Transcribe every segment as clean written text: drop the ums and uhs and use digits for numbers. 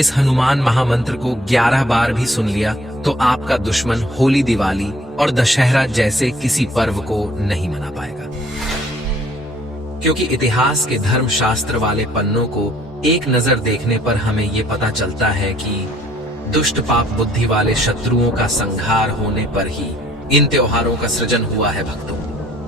इस हनुमान महामंत्र को 11 बार भी सुन लिया तो आपका दुश्मन होली, दिवाली और दशहरा जैसे किसी पर्व को नहीं मना पाएगा। क्योंकि इतिहास के धर्म शास्त्र वाले पन्नों को एक नजर देखने पर हमें ये पता चलता है कि दुष्ट पाप बुद्धि वाले शत्रुओं का संहार होने पर ही इन त्योहारों का सृजन हुआ है। भक्तों,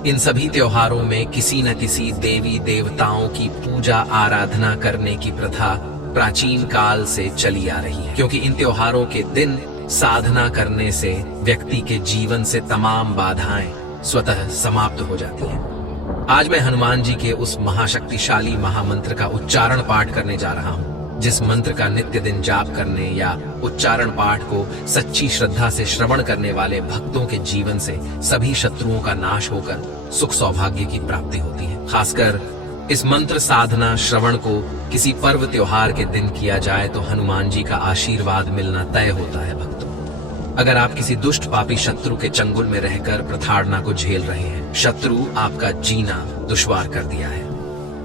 इन सभी त्योहारों में किसी न किसी देवी देवताओं की पूजा आराधना करने की प्रथा प्राचीन काल से चली आ रही है। क्योंकि इन त्योहारों के दिन साधना करने से व्यक्ति के जीवन से तमाम बाधाएं स्वतः समाप्त हो जाती हैं। आज मैं हनुमान जी के उस महाशक्तिशाली महामंत्र का उच्चारण पाठ करने जा रहा हूँ, जिस मंत्र का नित्य दिन जाप करने या उच्चारण पाठ को सच्ची श्रद्धा से श्रवण करने वाले भक्तों के जीवन से सभी शत्रुओं का नाश होकर सुख सौभाग्य की प्राप्ति होती है। खासकर इस मंत्र साधना श्रवण को किसी पर्व त्योहार के दिन किया जाए तो हनुमान जी का आशीर्वाद मिलना तय होता है। भक्तों, अगर आप किसी दुष्ट पापी शत्रु के चंगुल में रहकर प्रताड़ना को झेल रहे हैं, शत्रु आपका जीना दुश्वार कर दिया है,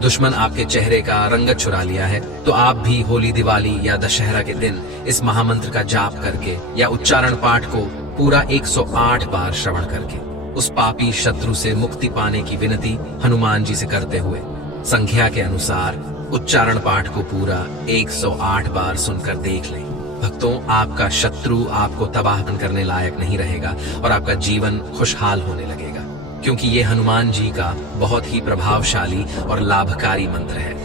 दुश्मन आपके चेहरे का रंगत चुरा लिया है, तो आप भी होली, दिवाली या दशहरा के दिन इस महामंत्र का जाप करके या उच्चारण पाठ को पूरा 108 बार श्रवण करके उस पापी शत्रु से मुक्ति पाने की विनती हनुमान जी से करते हुए संख्या के अनुसार उच्चारण पाठ को पूरा 108 बार सुनकर देख लें। भक्तों, आपका शत्रु आपको तबाह करने लायक नहीं रहेगा और आपका जीवन खुशहाल होने लगेगा, क्योंकि ये हनुमान जी का बहुत ही प्रभावशाली और लाभकारी मंत्र है।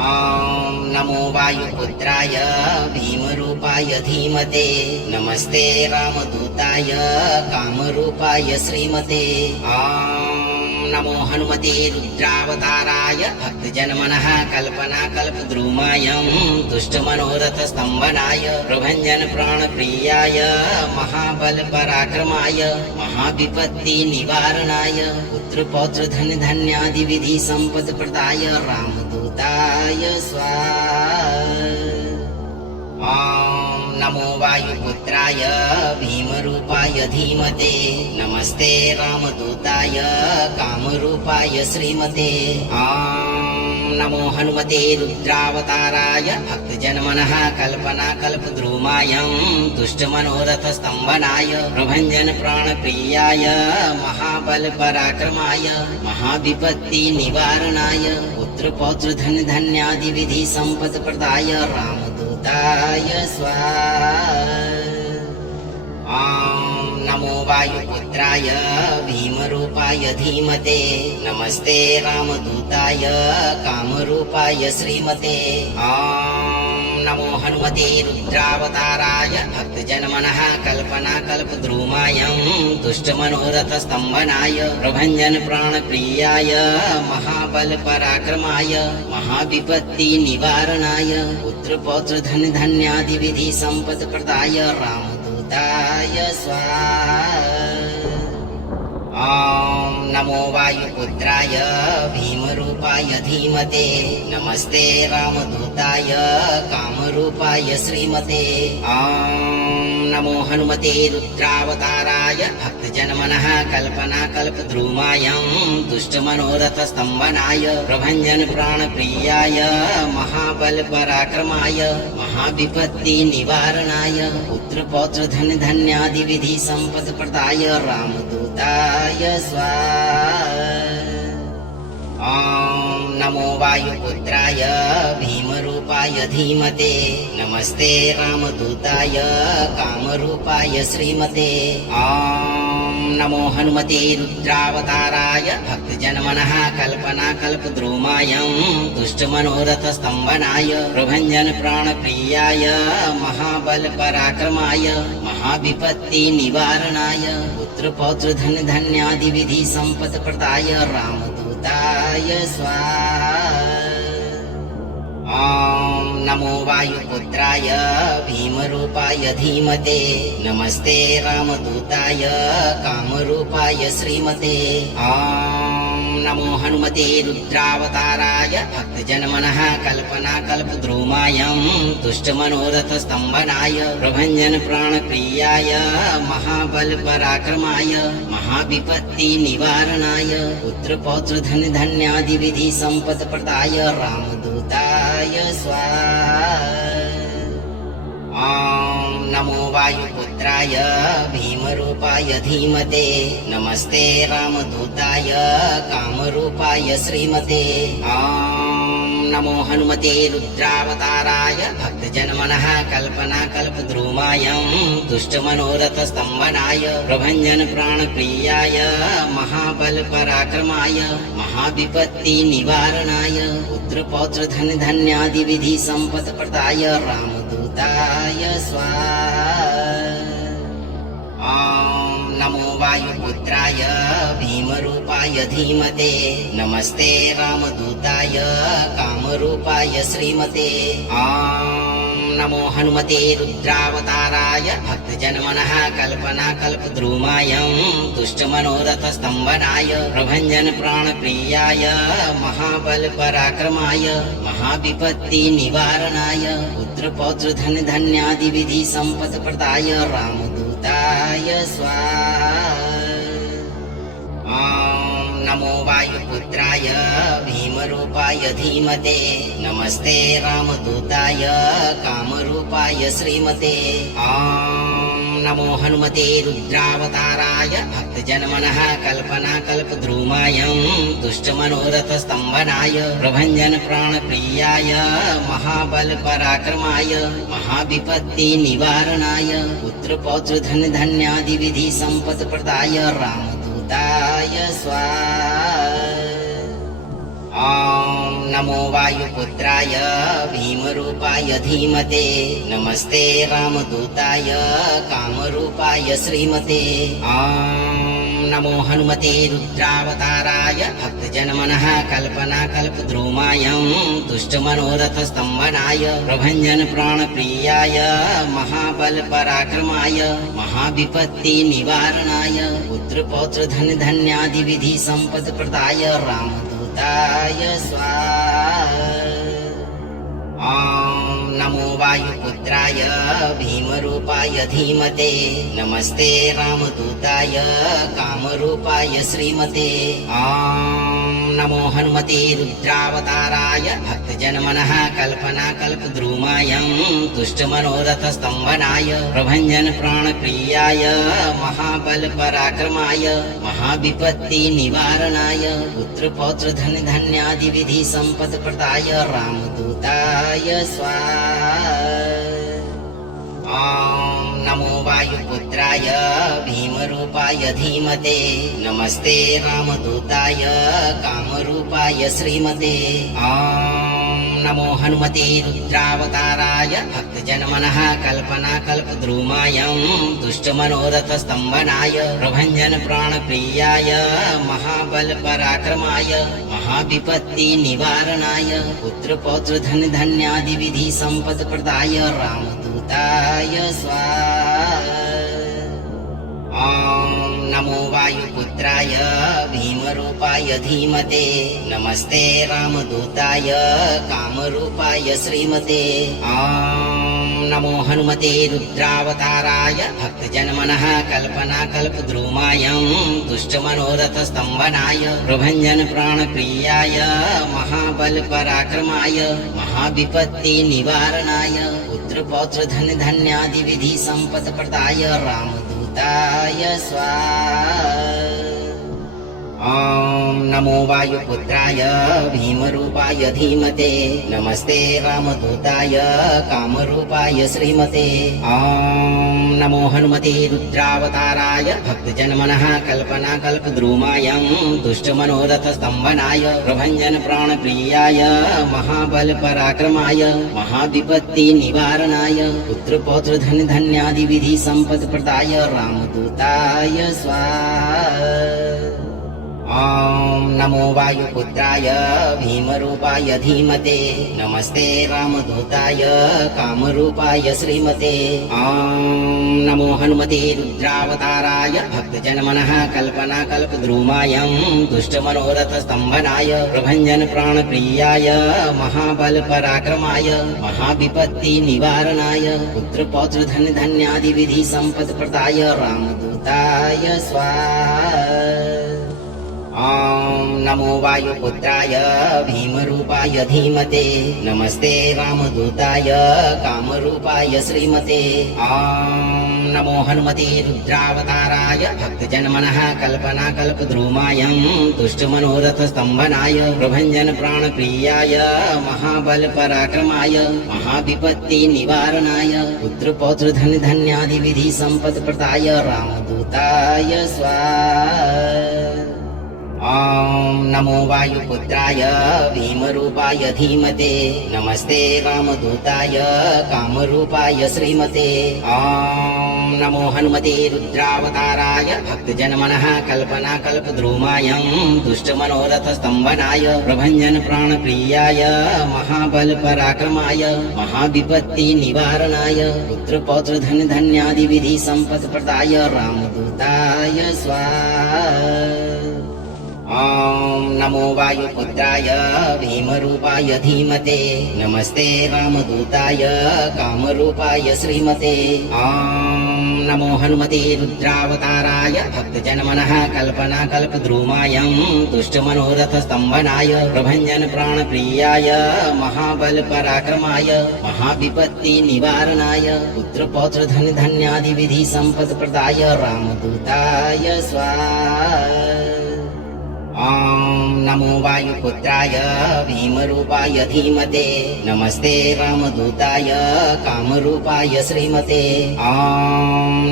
ओम नमो वायुपुत्राय भीमरूपाय धीमते, नमस्ते रामदूताय कामरूपाय श्रीमते। ओम नमो हनुमते रुद्रावताराय भक्तजनमनः कल्पना कल्पद्रुमायं दुष्टमनोरथ स्तंभनाय प्रभंजन प्राणप्रियाय महाबल पराक्रमाय महाविपत्ति निवारणाय पुत्र पौत्र धन धान्यादि विधि संपद प्रदाय रामदूताय स्वाहा। ओम नमो वायुपुत्राय भीमरूपाय धीमते, नमस्ते रामदूताय कामरूपाय श्रीमते। ओम नमो हनुमते रुद्रावताराय भक्तजनमनः कल्पना कल्पद्रुमायं दुष्टमनोरथ स्तंभनाय प्रभंजन प्राणप्रियाय महाबल पराक्रमाय महाविपत्ति निवारणाय पुत्र पौत्र धन धान्यादि विधि संपद प्रदाय रामदूताय स्वाहा। ओम नमो वायुपुत्राय भीमरूपाय धीमते, नमस्ते रामदूताय कामरूपाय श्रीमते। ओम नमो हनुमते रुद्रावताराय भक्तजनमनः कल्पना कल्पद्रुमायं दुष्टमनोरथ स्तंभनाय प्रभंजन प्राणप्रियाय महाबल पराक्रमाय महाविपत्ति निवारणाय पुत्र पौत्र धन धान्यादि विधि संपद प्रदाय रामदूताय स्वाहा। ओम नमो वायुपुत्राय भीमरूपाय धीमते, नमस्ते रामदूताय कामरूपाय श्रीमते। ओम नमो हनुमते रुद्रावताराय भक्तजनमनः कल्पना कल्पद्रुमायं दुष्टमनोरथ स्तंभनाय प्रभंजन प्राणप्रियाय महाबल पराक्रमाय महाविपत्ति निवारणाय पुत्र पौत्र धन धान्यादि विधि संपद प्रदाय रामदूताय स्वाहा। ओम नमो वायुपुत्राय भीमरूपाय धीमते, नमस्ते रामदूताय कामरूपाय श्रीमते। ओम नमो हनुमते रुद्रावताराय भक्तजनमनः कल्पना कल्पद्रुमायं दुष्टमनोरथ स्तंभनाय प्रभंजन प्राणप्रियाय महाबल पराक्रमाय महाविपत्ति निवारणाय पुत्र पौत्र धन धान्यादि विधि संपद प्रदाय रामदूताय स्वाहा। ओम नमो वायुपुत्राय भीमरूपाय धीमते, नमस्ते रामदूताय कामरूपाय श्रीमते। ओम नमो हनुमते रुद्रावताराय भक्तजनमनः कल्पना कल्पद्रुमायं दुष्टमनोरथ स्तंभनाय प्रभंजन प्राणप्रियाय महाबल पराक्रमाय महाविपत्ति निवारणाय पुत्र पौत्र धन धान्यादि विधि संपद प्रदाय रामदूताय स्वाहा। ॐ नमो वायुपुत्राय भीमरूपाय धीमते नमस्ते रामदूताय कामरूपाय श्रीमते। ॐ नमो हनुमते रुद्रावताराय भक्तजनमनः कल्पनाकल्पद्रुमायं दुष्टमनोरथस्तम्भनाय प्रभञ्जन प्राणप्रियाय महाबलपराक्रमाय महाविपत्तिनिवारणाय पुत्रपौत्रधनधान्यादिविधि सम्पत्प्रदाय रामदूताय स्वाहा। ॐ नमो वायुपुत्राय भीमरूपाय धीमते नमस्ते रामदूताय कामरूपाय श्रीमते। ॐ नमो हनुमते रुद्रावताराय भक्तजनमनः कल्पनाकल्पद्रुमायं दुष्टमनोरथस्तम्भनाय प्रभञ्जन प्राणप्रियाय महाबलपराक्रमाय महाविपत्तिनिवारणाय पुत्रपौत्रधनधान्यादिविधि सम्पत्प्रदाय रामदूताय स्वाहा। ॐ नमो वायुपुत्राय भीमरूपाय धीमते नमस्ते रामदूताय कामरूपाय श्रीमते। ॐ नमो हनुमते रुद्रावताराय भक्तजनमनः कल्पनाकल्पद्रुमायं दुष्टमनोरथस्तम्भनाय प्रभञ्जन प्राणप्रियाय महाबलपराक्रमाय महाविपत्तिनिवारणाय पुत्रपौत्रधनधान्यादिविधि सम्पत्प्रदाय रामदूताय स्वाहा। ॐ नमो वायुपुत्राय भीमरूपाय धीमते नमस्ते रामदूताय कामरूपाय श्रीमते। ॐ नमो हनुमते रुद्रावताराय भक्तजनमनः कल्पनाकल्पद्रुमायं दुष्टमनोरथस्तम्भनाय प्रभञ्जन प्राणप्रियाय महाबलपराक्रमाय महाविपत्तिनिवारणाय पुत्रपौत्रधनधान्यादिविधि सम्पत्प्रदाय रामदूताय स्वाहा। ॐ नमो वायुपुत्राय भीमरूपाय धीमते नमस्ते रामदूताय कामरूपाय श्रीमते। ॐ नमो हनुमते रुद्रावताराय भक्तजनमनः कल्पनाकल्पद्रुमायं दुष्टमनोरथस्तम्भनाय प्रभञ्जन प्राणप्रियाय महाबलपराक्रमाय महाविपत्तिनिवारणाय पुत्रपौत्रधनधान्यादिविधि सम्पत्प्रदाय रामदूताय स्वाहा। ॐ नमो वायुपुत्राय भीमरूपाय धीमते नमस्ते रामदूताय कामरूपाय श्रीमते। ॐ नमो हनुमते रुद्रावताराय भक्तजनमनः कल्पनाकल्पद्रुमायं दुष्टमनोरथस्तम्भनाय प्रभञ्जन प्राणप्रियाय महाबलपराक्रमाय महाविपत्तिनिवारणाय पुत्रपौत्रधनधान्यादिविधि सम्पत्प्रदाय रामदूताय स्वाहा। ॐ नमो वायुपुत्राय भीमरूपाय धीमते नमस्ते रामदूताय कामरूपाय श्रीमते। ॐ नमो हनुमते रुद्रावताराय भक्तजनमनः कल्पनाकल्पद्रुमायं दुष्टमनोरथस्तम्भनाय प्रभञ्जन प्राणप्रियाय महाबलपराक्रमाय महाविपत्तिनिवारणाय पुत्रपौत्रधनधान्यादिविधि सम्पत्प्रदाय रामदूताय स्वाहा। ॐ नमो वायुपुत्राय भीमरूपाय धीमते नमस्ते रामदूताय कामरूपाय श्रीमते। ॐ नमो हनुमते रुद्रावताराय भक्तजनमनः कल्पनाकल्पद्रुमायं दुष्टमनोरथस्तम्भनाय प्रभञ्जन प्राणप्रियाय महाबलपराक्रमाय महाविपत्तिनिवारणाय पुत्रपौत्रधनधान्यादिविधि सम्पत्प्रदाय रामदूताय स्वाहा। ॐ नमो वायुपुत्राय भीमरूपाय धीमते नमस्ते रामदूताय कामरूपाय श्रीमते। ॐ नमो हनुमते रुद्रावताराय भक्तजनमनः कल्पनाकल्पद्रुमायं दुष्टमनोरथस्तम्भनाय प्रभञ्जन प्राणप्रियाय महाबलपराक्रमाय महाविपत्तिनिवारणाय पुत्रपौत्रधनधान्यादिविधि सम्पत्प्रदाय रामदूताय स्वाहा। ॐ ॐ नमो वायुपुत्राय भीमरूपाय धीमते नमस्ते रामदूताय कामरूपाय श्रीमते ॐ नमो हनुमते रुद्रावताराय भक्तजनमनः कल्पनाकल्पद्रुमायं दुष्टमनोरथस्तम्भनाय प्रभञ्जन प्राणप्रियाय महाबलपराक्रमाय महाविपत्तिनिवारणाय पुत्रपौत्रधनधान्यादिविधि सम्पत्प्रदाय रामदूताय स्वाहा। ॐ नमो वायुपुत्राय भीमरूपाय धीमते नमस्ते रामदूताय कामरूपाय श्रीमते ॐ नमो हनुमते रुद्रावताराय भक्तजनमनः कल्पनाकल्पद्रुमायं दुष्टमनोरथस्तम्भनाय प्रभञ्जन प्राणप्रियाय महाबलपराक्रमाय महाविपत्तिनिवारणाय पुत्रपौत्रधनधान्यादिविधि सम्पत्प्रदाय रामदूताय स्वाहा। ॐ नमो वायुपुत्राय भीमरूपाय धीमते नमस्ते रामदूताय कामरूपाय श्रीमते ॐ नमो हनुमते रुद्रावताराय भक्तजनमनः कल्पनाकल्पद्रुमायं दुष्टमनोरथस्तम्भनाय प्रभञ्जन प्राणप्रियाय महाबलपराक्रमाय महाविपत्तिनिवारणाय पुत्रपौत्रधनधान्यादिविधि सम्पत्प्रदाय रामदूताय स्वाहा। ॐ नमो वायुपुत्राय भीमरूपाय धीमते नमस्ते रामदूताय कामरूपाय श्रीमते ॐ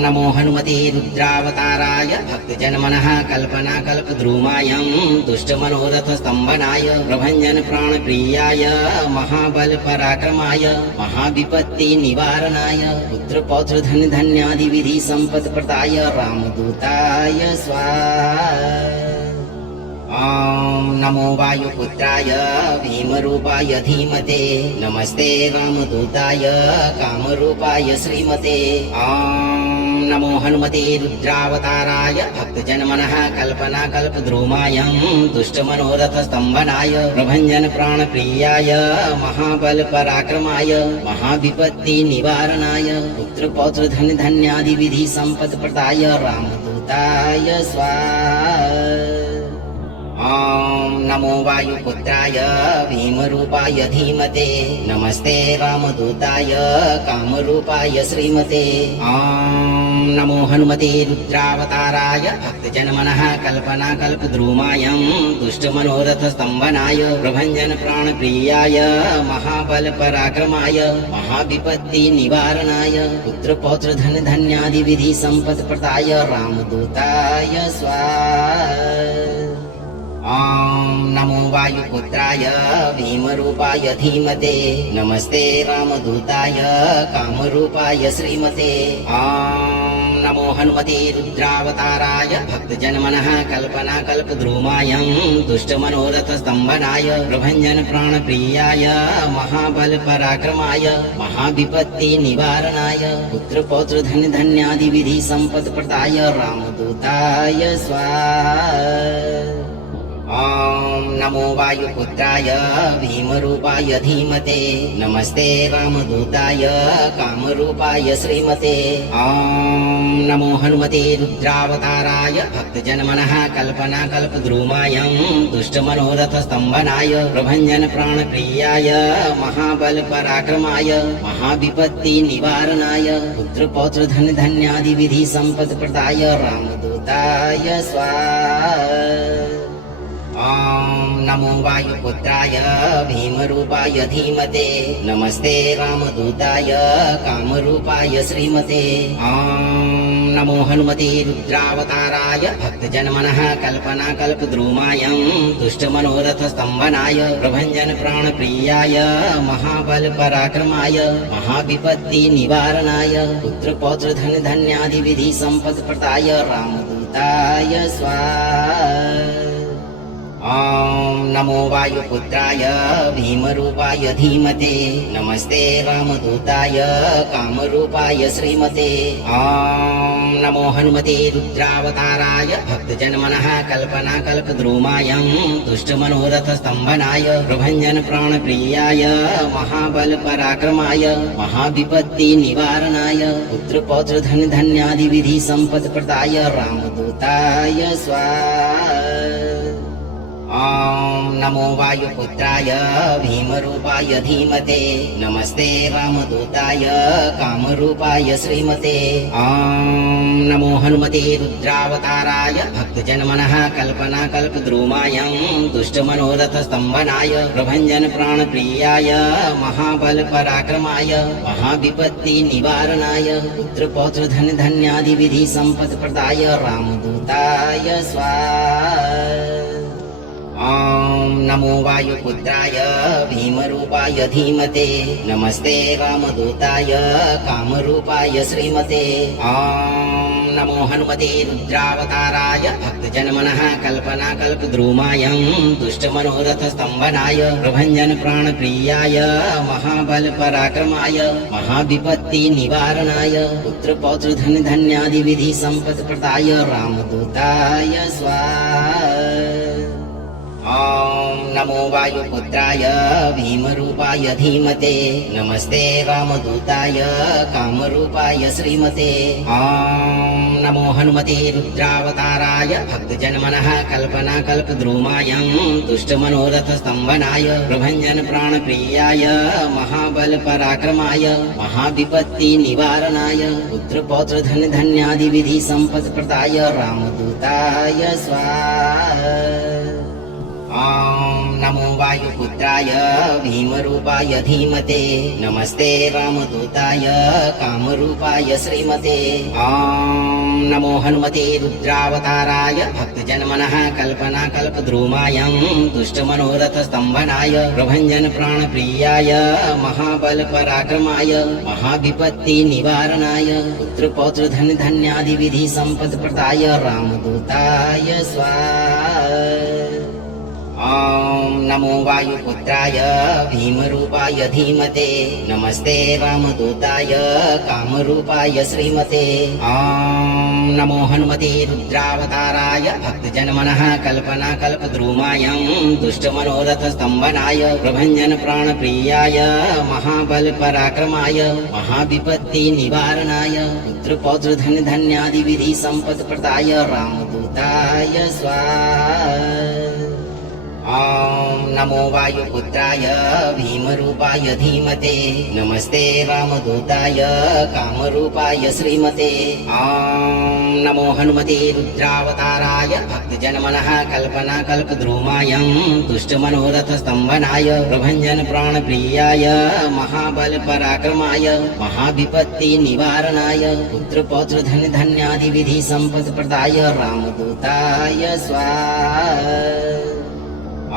नमो हनुमते रुद्रावताराय भक्तजनमनः कल्पनाकल्पद्रुमायं दुष्टमनोरथस्तम्भनाय प्रभञ्जन प्राणप्रियाय महाबलपराक्रमाय महाविपत्तिनिवारणाय पुत्रपौत्रधनधान्यादिविधि सम्पत्प्रदाय रामदूताय स्वाहा। ॐ नमो वायुपुत्राय भीमरूपाय धीमते नमस्ते रामदूताय कामरूपाय श्रीमते ॐ नमो हनुमते रुद्रावताराय भक्तजनमनः कल्पनाकल्पद्रुमायं दुष्टमनोरथस्तम्भनाय प्रभञ्जन प्राणप्रियाय महाबलपराक्रमाय महाविपत्तिनिवारणाय पुत्रपौत्रधनधान्यादिविधि सम्पत्प्रदाय रामदूताय स्वाहा। ॐ नमो वायुपुत्राय भीमरूपाय धीमते नमस्ते रामदूताय कामरूपाय श्रीमते ॐ नमो हनुमते रुद्रावताराय भक्तजनमनः कल्पनाकल्पद्रुमायं दुष्टमनोरथस्तम्भनाय प्रभञ्जन प्राणप्रियाय महाबलपराक्रमाय महाविपत्तिनिवारणाय पुत्रपौत्रधनधान्यादिविधि सम्पत्प्रदाय रामदूताय स्वाहा। ॐ नमो वायुपुत्राय भीमरूपाय धीमते नमस्ते रामदूताय कामरूपाय श्रीमते ॐ नमो हनुमते रुद्रावताराय भक्तजनमनः कल्पनाकल्पद्रुमायं दुष्टमनोरथस्तम्भनाय प्रभञ्जन प्राणप्रियाय महाबलपराक्रमाय महाविपत्तिनिवारणाय पुत्रपौत्रधनधान्यादिविधि सम्पत्प्रदाय रामदूताय स्वाहा। ॐ नमो वायुपुत्राय भीमरूपाय धीमते नमस्ते रामदूताय कामरूपाय श्रीमते ॐ नमो हनुमते रुद्रावताराय भक्तजनमनः कल्पनाकल्पद्रुमायं दुष्टमनोरथस्तम्भनाय प्रभञ्जन प्राणप्रियाय महाबलपराक्रमाय महाविपत्तिनिवारणाय पुत्रपौत्रधनधान्यादिविधि सम्पत्प्रदाय रामदूताय स्वाहा। ॐ नमो वायुपुत्राय भीमरूपाय धीमते नमस्ते रामदूताय कामरूपाय श्रीमते ॐ नमो हनुमते रुद्रावताराय भक्तजनमनः कल्पनाकल्पद्रुमायं दुष्टमनोरथस्तम्भनाय प्रभञ्जन प्राणप्रियाय महाबलपराक्रमाय महाविपत्तिनिवारणाय पुत्रपौत्रधनधान्यादिविधि सम्पत्प्रदाय रामदूताय स्वाहा। ॐ नमो वायुपुत्राय भीमरूपाय धीमते नमस्ते रामदूताय कामरूपाय श्रीमते ॐ नमो हनुमते रुद्रावताराय भक्तजनमनः कल्पनाकल्पद्रुमायं दुष्टमनोरथस्तम्भनाय प्रभञ्जन प्राणप्रियाय महाबलपराक्रमाय महाविपत्तिनिवारणाय पुत्रपौत्रधनधान्यादिविधि सम्पत्प्रदाय रामदूताय स्वाहा। ॐ नमो वायुपुत्राय भीमरूपाय धीमते नमस्ते रामदूताय कामरूपाय श्रीमते ॐ नमो हनुमते रुद्रावताराय भक्तजनमनः कल्पनाकल्पद्रुमायं दुष्टमनोरथस्तम्भनाय प्रभञ्जन प्राणप्रियाय महाबलपराक्रमाय महाविपत्तिनिवारणाय पुत्रपौत्रधनधान्यादिविधि सम्पत्प्रदाय रामदूताय स्वाहा। ॐ नमो वायुपुत्राय भीमरूपाय धीमते नमस्ते रामदूताय कामरूपाय श्रीमते ॐ नमो हनुमते रुद्रावताराय भक्तजनमनः कल्पनाकल्पद्रुमायं दुष्टमनोरथस्तम्भनाय प्रभञ्जन प्राणप्रियाय महाबलपराक्रमाय महाविपत्तिनिवारणाय पुत्रपौत्रधनधान्यादिविधि सम्पत्प्रदाय रामदूताय स्वाहा। ॐ नमो वायुपुत्राय भीमरूपाय धीमते नमस्ते रामदूताय कामरूपाय श्रीमते ॐ नमो हनुमते रुद्रावताराय भक्तजनमनः कल्पनाकल्पद्रुमायं दुष्टमनोरथस्तम्भनाय प्रभञ्जन प्राणप्रियाय महाबलपराक्रमाय महाविपत्तिनिवारणाय पुत्रपौत्रधनधान्यादिविधि सम्पत्प्रदाय रामदूताय स्वाहा। ॐ नमो वायुपुत्राय भीमरूपाय धीमते नमस्ते रामदूताय कामरूपाय श्रीमते ॐ नमो हनुमते रुद्रावताराय भक्तजनमनः कल्पनाकल्पद्रुमायं दुष्टमनोरथस्तम्भनाय प्रभञ्जन प्राणप्रियाय महाबलपराक्रमाय महाविपत्तिनिवारणाय पुत्रपौत्रधनधान्यादिविधि सम्पत्प्रदाय रामदूताय स्वाहा। ॐ नमो वायुपुत्राय भीमरूपाय धीमते नमस्ते रामदूताय कामरूपाय श्रीमते ॐ नमो हनुमते रुद्रावताराय भक्तजनमनः कल्पनाकल्पद्रुमायं दुष्टमनोरथस्तम्भनाय प्रभञ्जन प्राणप्रियाय महाबलपराक्रमाय महाविपत्तिनिवारणाय पुत्रपौत्रधनधान्यादिविधि सम्पत्प्रदाय रामदूताय स्वाहा। ॐ नमो वायुपुत्राय भीमरूपाय धीमते नमस्ते रामदूताय कामरूपाय श्रीमते ॐ नमो हनुमते रुद्रावताराय भक्तजनमनः कल्पनाकल्पद्रुमायं दुष्टमनोरथस्तम्भनाय प्रभञ्जन प्राणप्रियाय महाबलपराक्रमाय महाविपत्तिनिवारणाय पुत्रपौत्रधनधान्यादिविधि सम्पत्प्रदाय रामदूताय स्वाहा।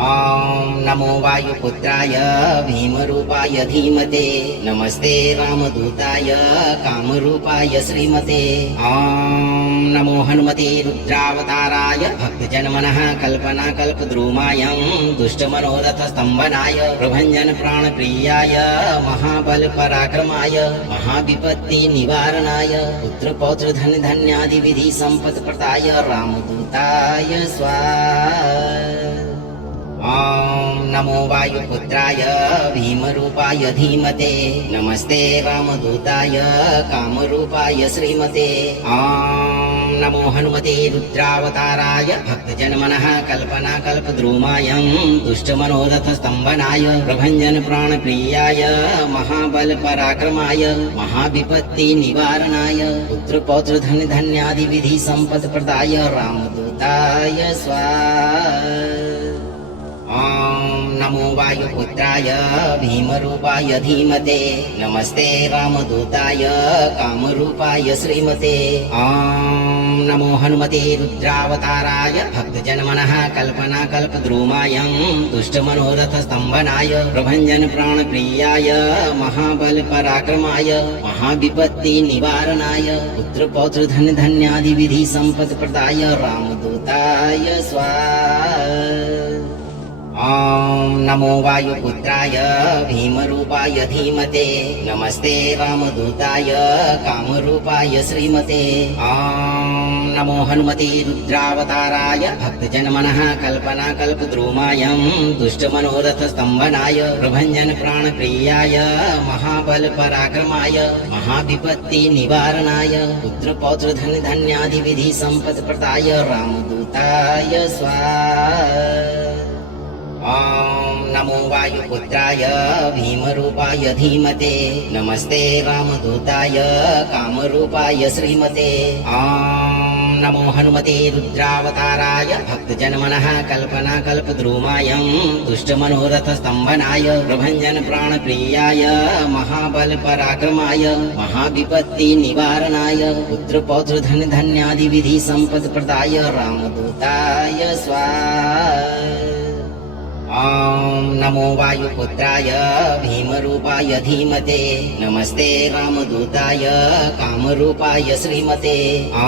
ॐ नमो वायुपुत्राय भीमरूपाय धीमते नमस्ते रामदूताय कामरूपाय श्रीमते ॐ नमो हनुमते रुद्रावताराय भक्तजनमनः कल्पनाकल्पद्रुमायं दुष्टमनोरथस्तम्भनाय प्रभञ्जन प्राणप्रियाय महाबलपराक्रमाय महाविपत्तिनिवारणाय पुत्रपौत्रधनधान्यादिविधि सम्पत्प्रदाय रामदूताय स्वाहा। ॐ नमो वायुपुत्राय भीमरूपाय धीमते नमस्ते रामदूताय कामरूपाय श्रीमते ॐ नमो हनुमते रुद्रावताराय भक्तजनमनः कल्पनाकल्पद्रुमायं दुष्टमनोरथस्तम्भनाय प्रभञ्जन प्राणप्रियाय महाबलपराक्रमाय महाविपत्तिनिवारणाय पुत्रपौत्रधनधान्यादिविधि सम्पत्प्रदाय रामदूताय स्वाहा। ॐ नमो वायुपुत्राय भीमरूपाय धीमते नमस्ते रामदूताय कामरूपाय श्रीमते ॐ नमो हनुमते रुद्रावताराय भक्तजनमनः कल्पनाकल्पद्रुमायं दुष्टमनोरथस्तम्भनाय प्रभञ्जन प्राणप्रियाय महाबलपराक्रमाय महाविपत्तिनिवारणाय पुत्रपौत्रधनधान्यादिविधि सम्पत्प्रदाय रामदूताय स्वाहा। ॐ नमो वायुपुत्राय भीमरूपाय धीमते नमस्ते रामदूताय कामरूपाय श्रीमते ॐ नमो हनुमते रुद्रावताराय भक्तजनमनः कल्पनाकल्पद्रुमायं दुष्टमनोरथस्तम्भनाय प्रभञ्जन प्राणप्रियाय महाबलपराक्रमाय महाविपत्तिनिवारणाय पुत्रपौत्रधनधान्यादिविधि सम्पत्प्रदाय रामदूताय स्वाहा। ॐ नमो वायुपुत्राय भीमरूपाय धीमते नमस्ते रामदूताय कामरूपाय श्रीमते ॐ नमो हनुमते रुद्रावताराय भक्तजनमनः कल्पनाकल्पद्रुमायं दुष्टमनोरथस्तम्भनाय प्रभञ्जन प्राणप्रियाय महाबलपराक्रमाय महाविपत्तिनिवारणाय पुत्रपौत्रधनधान्यादिविधि सम्पत्प्रदाय रामदूताय स्वाहा। ॐ नमो वायुपुत्राय भीमरूपाय धीमते नमस्ते रामदूताय कामरूपाय श्रीमते ॐ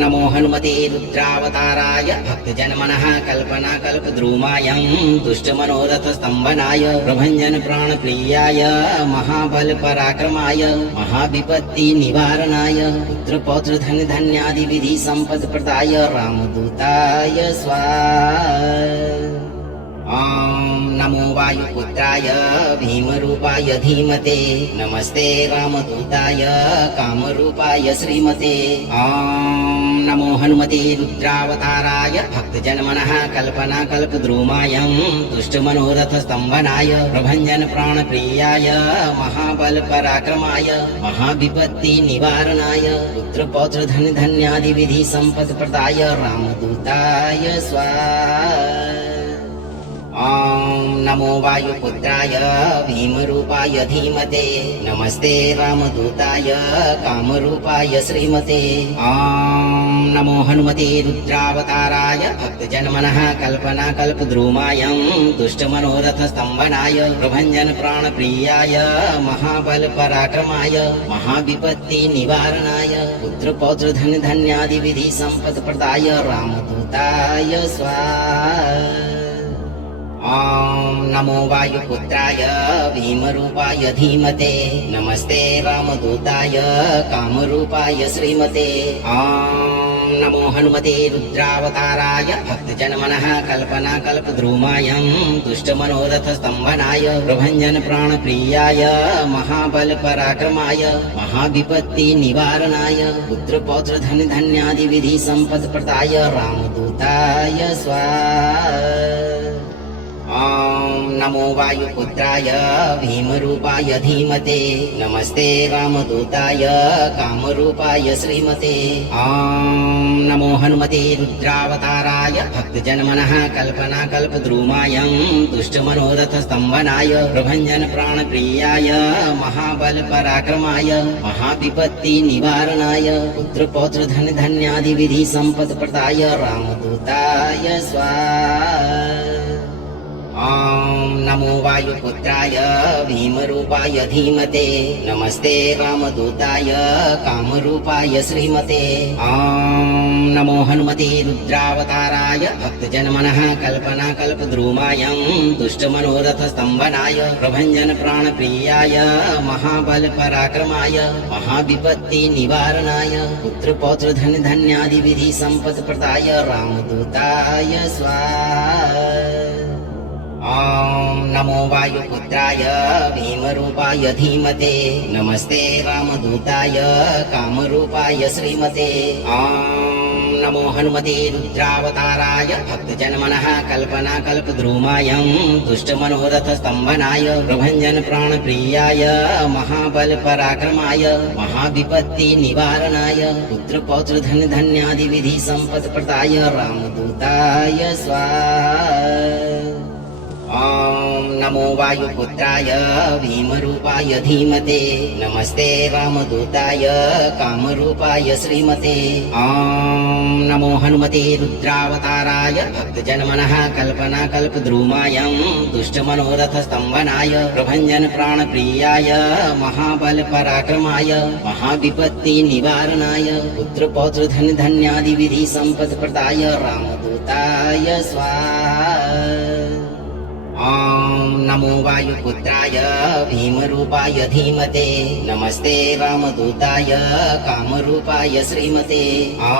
नमो हनुमते रुद्रावताराय भक्तजनमनः कल्पनाकल्पद्रुमायं दुष्टमनोरथस्तम्भनाय प्रभञ्जन प्राणप्रियाय महाबलपराक्रमाय महाविपत्तिनिवारणाय पुत्रपौत्रधनधान्यादिविधि सम्पत्प्रदाय रामदूताय स्वाहा। ॐ नमो वायुपुत्राय भीमरूपाय धीमते नमस्ते रामदूताय कामरूपाय श्रीमते ॐ नमो हनुमते रुद्रावताराय भक्तजनमनः कल्पनाकल्पद्रुमायं दुष्टमनोरथस्तम्भनाय प्रभञ्जन प्राणप्रियाय महाबलपराक्रमाय महाविपत्तिनिवारणाय पुत्रपौत्रधनधान्यादिविधि सम्पत्प्रदाय रामदूताय स्वाहा। ॐ नमो वायुपुत्राय भीमरूपाय धीमते नमस्ते रामदूताय कामरूपाय श्रीमते ॐ नमो हनुमते रुद्रावताराय भक्तजनमनः कल्पनाकल्पद्रुमायं दुष्टमनोरथस्तम्भनाय प्रभञ्जन प्राणप्रियाय महाबलपराक्रमाय महाविपत्तिनिवारणाय पुत्रपौत्रधनधान्यादिविधि सम्पत्प्रदाय रामदूताय स्वाहा। ॐ नमो वायुपुत्राय भीमरूपाय धीमते नमस्ते रामदूताय कामरूपाय श्रीमते ॐ नमो हनुमते रुद्रावताराय भक्तजनमनः कल्पनाकल्पद्रुमायं दुष्टमनोरथस्तम्भनाय प्रभञ्जन प्राणप्रियाय महाबलपराक्रमाय महाविपत्तिनिवारणाय पुत्रपौत्रधनधान्यादिविधि सम्पत्प्रदाय रामदूताय स्वाहा। ॐ नमो वायुपुत्राय भीमरूपाय धीमते नमस्ते रामदूताय कामरूपाय श्रीमते ॐ नमो हनुमते रुद्रावताराय भक्तजनमनः कल्पनाकल्पद्रुमायं दुष्टमनोरथस्तम्भनाय प्रभञ्जन प्राणप्रियाय महाबलपराक्रमाय महाविपत्तिनिवारणाय पुत्रपौत्रधनधान्यादिविधि सम्पत्प्रदाय रामदूताय स्वाहा। ॐ नमो वायुपुत्राय भीमरूपाय धीमते नमस्ते रामदूताय कामरूपाय श्रीमते ॐ नमो हनुमते रुद्रावताराय भक्तजनमनः कल्पनाकल्पद्रुमायं दुष्टमनोरथस्तम्भनाय प्रभञ्जन प्राणप्रियाय महाबलपराक्रमाय महाविपत्तिनिवारणाय पुत्रपौत्रधनधान्यादिविधि सम्पत्प्रदाय रामदूताय स्वाहा। ॐ नमो वायुपुत्राय भीमरूपाय धीमते नमस्ते रामदूताय कामरूपाय श्रीमते ॐ नमो हनुमते रुद्रावताराय भक्तजनमनः कल्पनाकल्पद्रुमायं दुष्टमनोरथस्तम्भनाय प्रभञ्जन प्राणप्रियाय महाबलपराक्रमाय महाविपत्तिनिवारणाय पुत्रपौत्रधनधान्यादिविधि सम्पत्प्रदाय रामदूताय स्वाहा। ॐ नमो वायुपुत्राय भीमरूपाय धीमते नमस्ते रामदूताय कामरूपाय श्रीमते ॐ नमो हनुमते रुद्रावताराय भक्तजनमनः कल्पनाकल्पद्रुमायं दुष्टमनोरथस्तम्भनाय प्रभञ्जन प्राणप्रियाय महाबलपराक्रमाय महाविपत्तिनिवारणाय पुत्रपौत्रधनधान्यादिविधि सम्पत्प्रदाय रामदूताय स्वाहा। ॐ नमो वायुपुत्राय भीमरूपाय धीमते नमस्ते रामदूताय कामरूपाय श्रीमते ॐ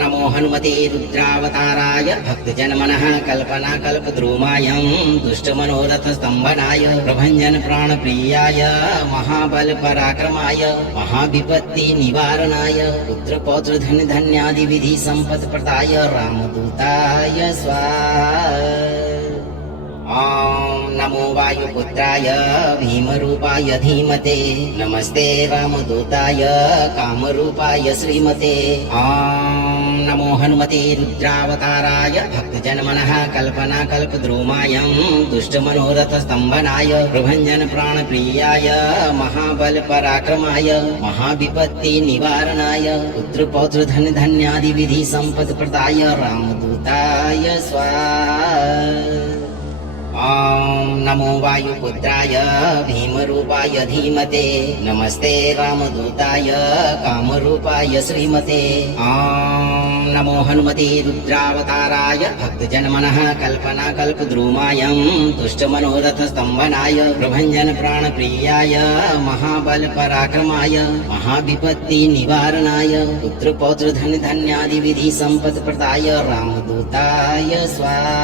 नमो हनुमते रुद्रावताराय भक्तजनमनः कल्पनाकल्पद्रुमायं दुष्टमनोरथस्तम्भनाय प्रभञ्जन प्राणप्रियाय महाबलपराक्रमाय महाविपत्तिनिवारणाय पुत्रपौत्रधनधान्यादिविधि सम्पत्प्रदाय रामदूताय स्वाहा। ॐ नमो वायुपुत्राय भीमरूपाय धीमते नमस्ते रामदूताय कामरूपाय श्रीमते ॐ नमो हनुमते रुद्रावताराय भक्तजनमनः कल्पनाकल्पद्रुमायं दुष्टमनोरथस्तम्भनाय प्रभञ्जन प्राणप्रियाय महाबलपराक्रमाय महाविपत्तिनिवारणाय पुत्रपौत्रधनधान्यादिविधि सम्पत्प्रदाय रामदूताय स्वाहा। ॐ नमो वायुपुत्राय भीमरूपाय धीमते नमस्ते रामदूताय कामरूपाय श्रीमते ॐ नमो हनुमते रुद्रावताराय भक्तजनमनः कल्पनाकल्पद्रुमायं दुष्टमनोरथस्तम्भनाय प्रभञ्जन प्राणप्रियाय महाबलपराक्रमाय महाविपत्तिनिवारणाय पुत्रपौत्रधनधान्यादिविधि सम्पत्प्रदाय रामदूताय स्वाहा।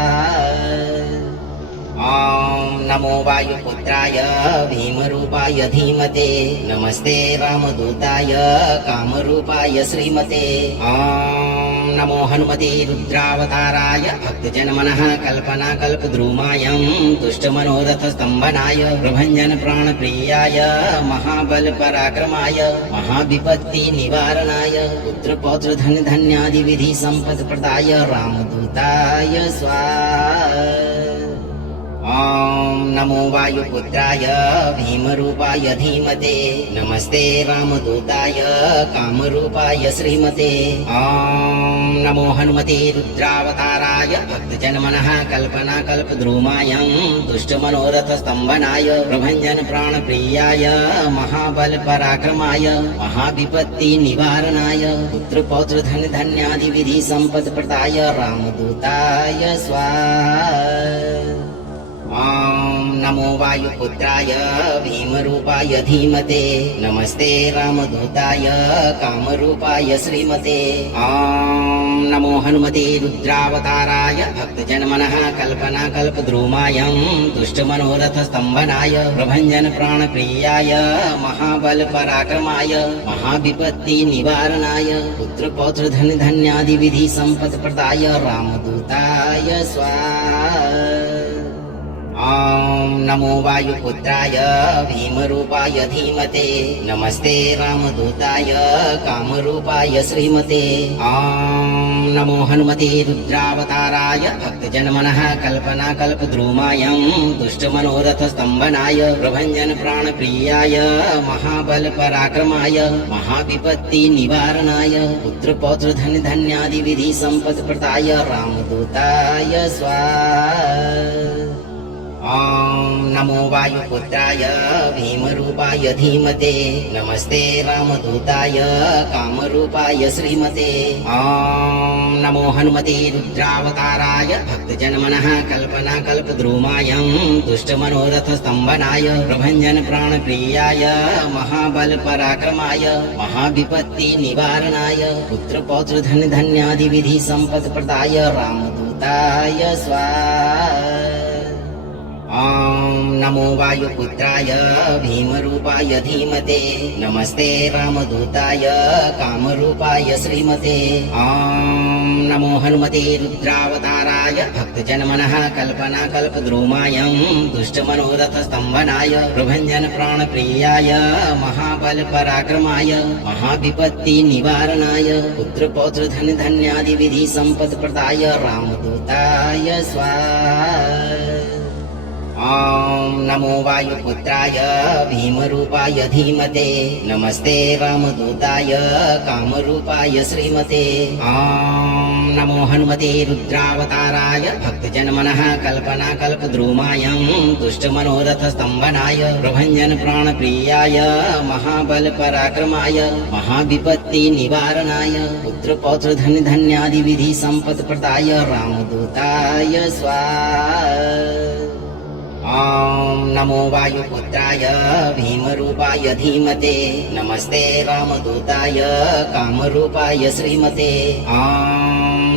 ॐ नमो वायुपुत्राय भीमरूपाय धीमते नमस्ते रामदूताय कामरूपाय श्रीमते ॐ नमो हनुमते रुद्रावताराय भक्तजनमनः कल्पनाकल्पद्रुमायं दुष्टमनोरथस्तम्भनाय प्रभञ्जन प्राणप्रियाय महाबलपराक्रमाय महाविपत्तिनिवारणाय पुत्रपौत्रधनधान्यादिविधि सम्पत्प्रदाय रामदूताय स्वाहा। ॐ नमो वायुपुत्राय भीमरूपाय धीमते नमस्ते रामदूताय कामरूपाय श्रीमते ॐ नमो हनुमते रुद्रावताराय भक्तजनमनः कल्पनाकल्पद्रुमायं दुष्टमनोरथस्तम्भनाय प्रभञ्जन प्राणप्रियाय महाबलपराक्रमाय महाविपत्तिनिवारणाय पुत्रपौत्रधनधान्यादिविधि सम्पत्प्रदाय रामदूताय स्वाहा। ॐ नमो वायुपुत्राय भीमरूपाय धीमते नमस्ते रामदूताय कामरूपाय श्रीमते ॐ नमो हनुमते रुद्रावताराय भक्तजनमनः कल्पनाकल्पद्रुमायं दुष्टमनोरथस्तम्भनाय प्रभञ्जन प्राणप्रियाय महाबलपराक्रमाय महाविपत्तिनिवारणाय पुत्रपौत्रधनधान्यादिविधि सम्पत्प्रदाय रामदूताय स्वाहा। ॐ नमो वायुपुत्राय भीमरूपाय धीमते नमस्ते रामदूताय कामरूपाय श्रीमते ॐ नमो हनुमते रुद्रावताराय भक्तजनमनः कल्पनाकल्पद्रुमायं दुष्टमनोरथस्तम्भनाय प्रभञ्जन प्राणप्रियाय महाबलपराक्रमाय महाविपत्तिनिवारणाय पुत्रपौत्रधनधान्यादिविधि सम्पत्प्रदाय रामदूताय स्वाहा। ॐ नमो वायुपुत्राय भीमरूपाय धीमते नमस्ते रामदूताय कामरूपाय श्रीमते ॐ नमो हनुमते रुद्रावताराय भक्तजनमनः कल्पनाकल्पद्रुमायं दुष्टमनोरथस्तम्भनाय प्रभञ्जन प्राणप्रियाय महाबलपराक्रमाय महाविपत्तिनिवारणाय पुत्रपौत्रधनधान्यादिविधि सम्पत्प्रदाय रामदूताय स्वाहा। ॐ नमो वायुपुत्राय भीमरूपाय धीमते नमस्ते रामदूताय कामरूपाय श्रीमते ॐ नमो हनुमते रुद्रावताराय भक्तजनमनः कल्पनाकल्पद्रुमायं दुष्टमनोरथस्तम्भनाय प्रभञ्जन प्राणप्रियाय महाबलपराक्रमाय महाविपत्तिनिवारणाय पुत्रपौत्रधनधान्यादिविधि सम्पत्प्रदाय रामदूताय स्वाहा। ॐ नमो वायुपुत्राय भीमरूपाय धीमते नमस्ते रामदूताय कामरूपाय श्रीमते ॐ नमो हनुमते रुद्रावताराय भक्तजनमनः कल्पनाकल्पद्रुमायं दुष्टमनोरथस्तम्भनाय प्रभञ्जन प्राणप्रियाय महाबलपराक्रमाय महाविपत्तिनिवारणाय पुत्रपौत्रधनधान्यादिविधि सम्पत्प्रदाय रामदूताय स्वाहा। ॐ नमो वायुपुत्राय भीमरूपाय धीमते नमस्ते रामदूताय कामरूपाय श्रीमते ॐ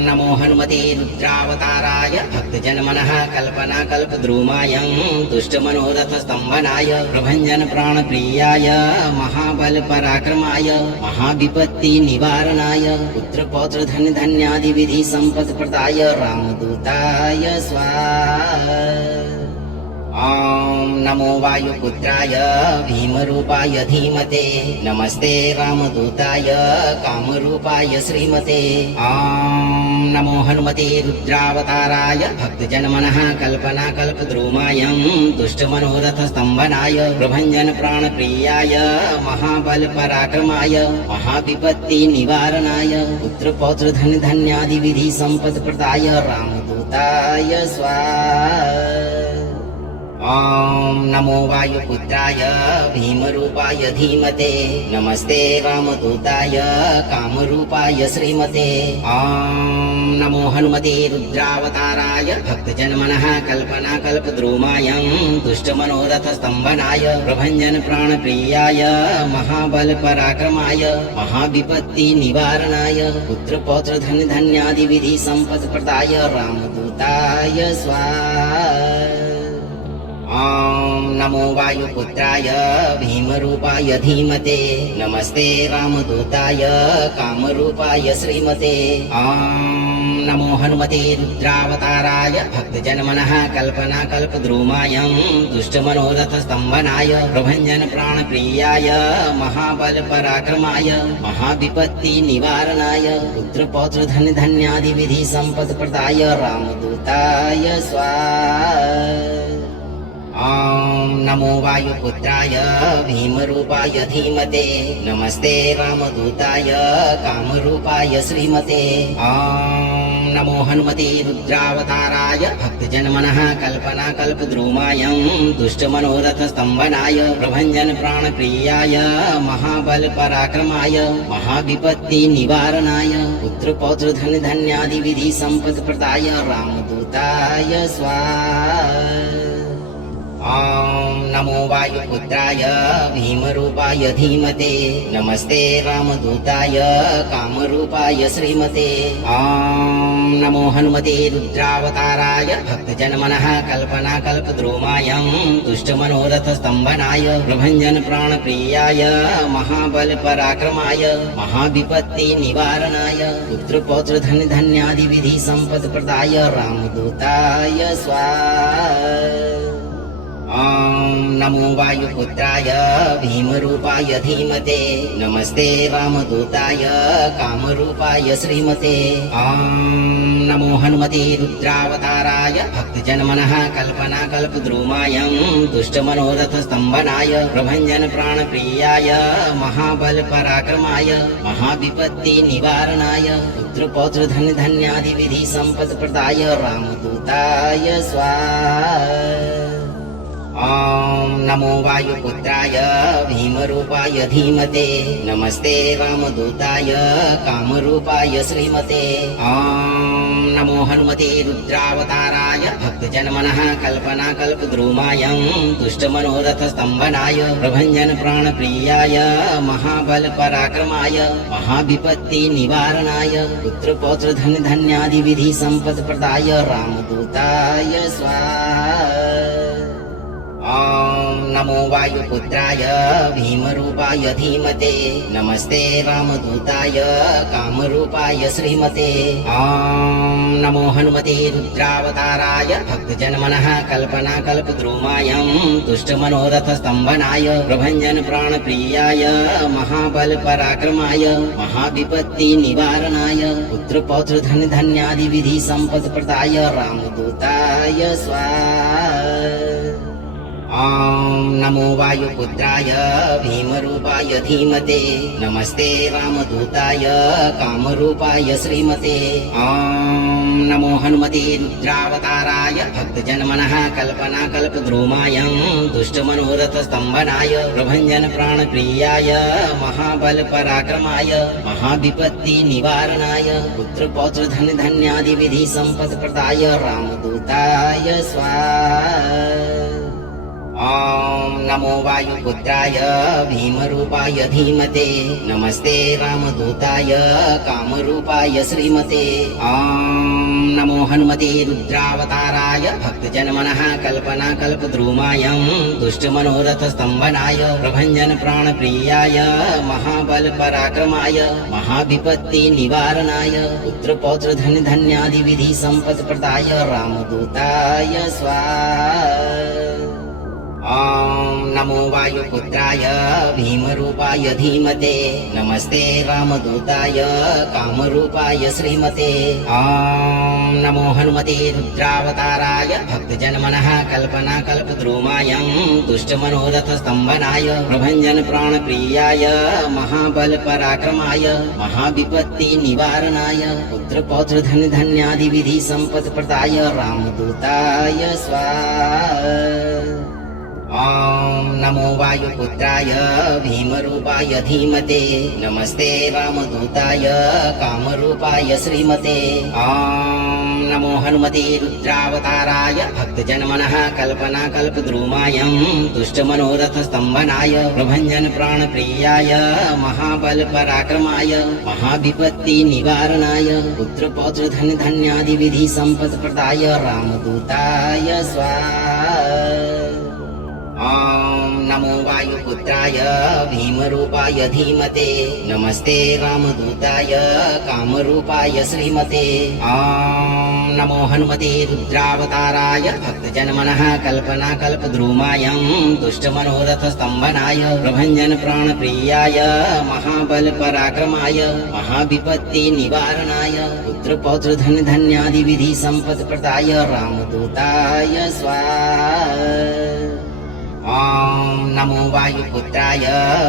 नमो हनुमते रुद्रावताराय भक्तजनमनः कल्पनाकल्पद्रुमायं दुष्टमनोरथस्तम्भनाय प्रभञ्जन प्राणप्रियाय महाबलपराक्रमाय महाविपत्तिनिवारणाय पुत्रपौत्रधनधान्यादिविधि सम्पत्प्रदाय रामदूताय स्वाहा। ॐ नमो वायुपुत्राय भीमरूपाय धीमते नमस्ते रामदूताय कामरूपाय श्रीमते ॐ नमो हनुमते रुद्रावताराय भक्तजनमनः कल्पनाकल्पद्रुमायं दुष्टमनोरथस्तम्भनाय प्रभञ्जन प्राणप्रियाय महाबलपराक्रमाय महाविपत्ति निवारणाय पुत्रपौत्र धन धान्यादि विधि सम्पत्प्रदाय रामदूताय स्वाहा। ॐ नमो वायुपुत्राय भीमरूपाय धीमते नमस्ते रामदूताय कामरूपाय श्रीमते ॐ नमो हनुमते रुद्रावताराय भक्तजनमनः कल्पनाकल्पद्रुमायं दुष्टमनोरथस्तम्भनाय प्रभञ्जन प्राणप्रियाय महाबलपराक्रमाय महाविपत्ति निवारणाय पुत्रपौत्र धन धान्यादि विधि सम्पत्प्रदाय रामदूताय स्वाहा। ॐ नमो वायुपुत्राय भीमरूपाय धीमते नमस्ते रामदूताय कामरूपाय श्रीमते ॐ नमो हनुमते रुद्रावताराय भक्तजनमनः कल्पनाकल्पद्रुमायं दुष्टमनोरथस्तम्भनाय प्रभञ्जन प्राणप्रियाय महाबलपराक्रमाय महाविपत्ति निवारणाय पुत्रपौत्र धन धान्यादि विधि सम्पत्प्रदाय रामदूताय स्वाहा। ॐ नमो वायुपुत्राय भीमरूपाय धीमते नमस्ते रामदूताय कामरूपाय श्रीमते ॐ नमो हनुमते रुद्रावताराय भक्तजनमनः कल्पनाकल्पद्रुमायं दुष्टमनोरथस्तम्भनाय प्रभञ्जन प्राणप्रियाय महाबलपराक्रमाय महाविपत्ति निवारणाय पुत्रपौत्र धन धान्यादि विधि सम्पत्प्रदाय रामदूताय स्वाहा। ॐ नमो वायुपुत्राय भीमरूपाय धीमते नमस्ते रामदूताय कामरूपाय श्रीमते ॐ नमो हनुमते रुद्रावताराय भक्तजनमनः कल्पनाकल्पद्रुमायं दुष्टमनोरथस्तम्भनाय प्रभञ्जन प्राणप्रियाय महाबलपराक्रमाय महाविपत्ति निवारणाय पुत्रपौत्र धन धान्यादि विधि सम्पत्प्रदाय रामदूताय स्वाहा। ॐ नमो वायुपुत्राय भीमरूपाय धीमते नमस्ते रामदूताय कामरूपाय श्रीमते ॐ नमो हनुमते रुद्रावताराय भक्तजनमनः कल्पनाकल्पद्रुमायं दुष्टमनोरथस्तम्भनाय प्रभञ्जन प्राणप्रियाय महाबलपराक्रमाय महाविपत्ति निवारणाय पुत्रपौत्र धन धान्यादि विधि सम्पत्प्रदाय रामदूताय स्वाहा। ॐ नमो वायुपुत्राय भीमरूपाय धीमते नमस्ते रामदूताय कामरूपाय श्रीमते ॐ नमो हनुमते रुद्रावताराय भक्तजनमनः कल्पनाकल्पद्रुमायं दुष्टमनोरथस्तम्भनाय प्रभञ्जन प्राणप्रियाय महाबलपराक्रमाय महाविपत्ति निवारणाय पुत्रपौत्र धन धान्यादि विधि सम्पत्प्रदाय रामदूताय स्वाहा। ॐ नमो वायुपुत्राय भीमरूपाय धीमते नमस्ते रामदूताय कामरूपाय श्रीमते ॐ नमो हनुमते रुद्रावताराय भक्तजनमनः कल्पनाकल्पद्रुमायं दुष्टमनोरथस्तम्भनाय प्रभञ्जन प्राणप्रियाय महाबलपराक्रमाय महाविपत्ति निवारणाय पुत्रपौत्र धन धान्यादि विधि सम्पत्प्रदाय रामदूताय स्वाहा। ॐ नमो वायुपुत्राय भीमरूपाय धीमते नमस्ते रामदूताय कामरूपाय श्रीमते ॐ नमो हनुमते रुद्रावताराय भक्तजनमनः कल्पनाकल्पद्रुमायं दुष्टमनोरथस्तम्भनाय प्रभञ्जन प्राणप्रियाय महाबलपराक्रमाय महाविपत्ति निवारणाय पुत्रपौत्र धन धान्यादि विधि सम्पत्प्रदाय रामदूताय स्वाहा। ॐ नमो वायुपुत्राय भीमरूपाय धीमते नमस्ते रामदूताय कामरूपाय श्रीमते ॐ नमो हनुमते रुद्रावताराय भक्तजनमनः कल्पनाकल्पद्रुमायं दुष्टमनोरथस्तम्भनाय प्रभञ्जन प्राणप्रियाय महाबलपराक्रमाय महाविपत्ति निवारणाय पुत्रपौत्र धन धान्यादि विधि सम्पत्प्रदाय रामदूताय स्वाहा। ॐ नमो वायुपुत्राय भीमरूपाय धीमते नमस्ते रामदूताय कामरूपाय श्रीमते ॐ नमो हनुमते रुद्रावताराय भक्तजनमनः कल्पना कल्पद्रुमायं दुष्टमनोरथ स्तम्भनाय प्रभञ्जन प्राणप्रियाय महाबल पराक्रमाय महाविपत्ति निवारणाय पुत्र पौत्र धन धान्यादि विधि संपत् प्रदाय रामदूताय स्वाहा। ॐ नमो वायुपुत्राय भीमरूपाय धीमते नमस्ते रामदूताय कामरूपाय श्रीमते ॐ नमो हनुमते रुद्रावताराय भक्तजनमनः कल्पना कल्पद्रुमायं दुष्टमनोरथ स्तम्भनाय प्रभञ्जन प्राणप्रियाय महाबल पराक्रमाय महाविपत्ति निवारणाय पुत्र पौत्र धन धान्यादि विधि संपत् प्रदाय रामदूताय स्वाहा। ॐ नमो वायुपुत्राय भीमरूपाय धीमते नमस्ते रामदूताय कामरूपाय श्रीमते ॐ नमो हनुमते रुद्रावताराय भक्तजनमनः कल्पना कल्पद्रुमायं दुष्टमनोरथ स्तम्भनाय प्रभञ्जन प्राणप्रियाय महाबल पराक्रमाय महाविपत्ति निवारणाय पुत्र पौत्र धन धान्यादि विधि संपत् प्रदाय रामदूताय स्वाहा। ॐ नमो वायुपुत्राय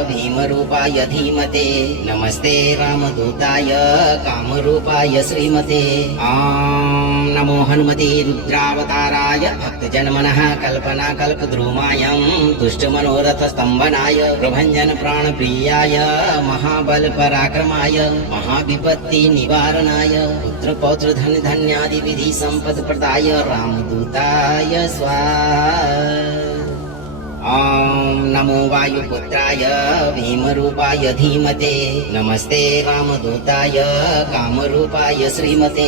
भीमरूपाय धीमते नमस्ते रामदूताय कामरूपाय श्रीमते ॐ नमो हनुमते रुद्रावताराय भक्तजनमनः कल्पना कल्पद्रुमायं दुष्टमनोरथ स्तम्भनाय प्रभञ्जन प्राणप्रियाय महाबल पराक्रमाय महाविपत्ति निवारणाय पुत्र पौत्र धन धान्यादि विधि संपत् प्रदाय रामदूताय स्वाहा। ॐ नमो वायुपुत्राय भीमरूपाय धीमते नमस्ते रामदूताय कामरूपाय श्रीमते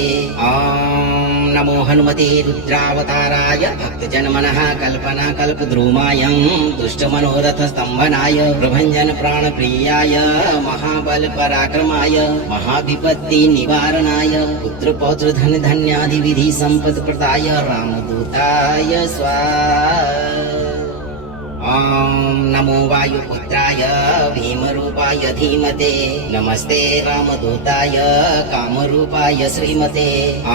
ॐ नमो हनुमते रुद्रावताराय भक्तजनमनः कल्पना कल्पद्रुमायं दुष्टमनोरथ स्तम्भनाय प्रभञ्जन प्राणप्रियाय महाबल पराक्रमाय महाविपत्ति निवारणाय पुत्र पौत्र धन धान्यादि विधि संपत् प्रदाय रामदूताय स्वाहा। ॐ नमो वायुपुत्राय भीमरूपाय धीमते नमस्ते रामदूताय कामरूपाय श्रीमते ॐ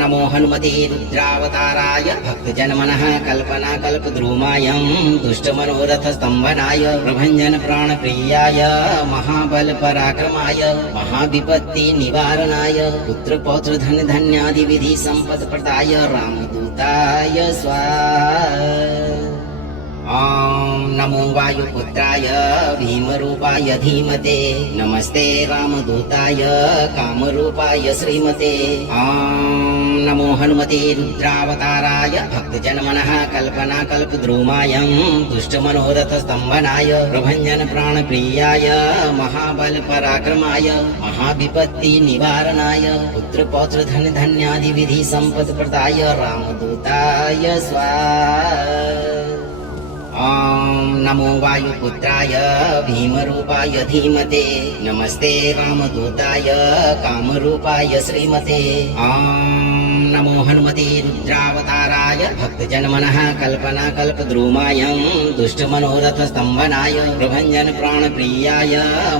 नमो हनुमते रुद्रावताराय भक्तजनमनः कल्पना कल्पद्रुमायं दुष्टमनोरथ स्तम्भनाय प्रभञ्जन प्राणप्रियाय महाबल पराक्रमाय महाविपत्ति निवारणाय पुत्र पौत्र धन धान्यादि विधि संपत् प्रदाय रामदूताय स्वाहा। ॐ नमो वायुपुत्राय भीमरूपाय धीमते नमस्ते रामदूताय कामरूपाय श्रीमते ॐ नमो हनुमते रुद्रावताराय भक्तजनमनः कल्पना कल्पद्रुमायं दुष्टमनोरथ स्तम्भनाय प्रभञ्जन प्राणप्रियाय महाबल पराक्रमाय महाविपत्ति निवारणाय पुत्र पौत्र धन धान्यादि विधि संपत् प्रदाय रामदूताय स्वाहा। ॐ नमो वायुपुत्राय भीमरूपाय धीमते नमस्ते रामदूताय कामरूपाय श्रीमते ॐ नमो हनुमते रुद्रावताराय भक्तजनमनः कल्पना कल्पद्रुमायं दुष्टमनोरथ स्तम्भनाय प्रभञ्जन प्राणप्रियाय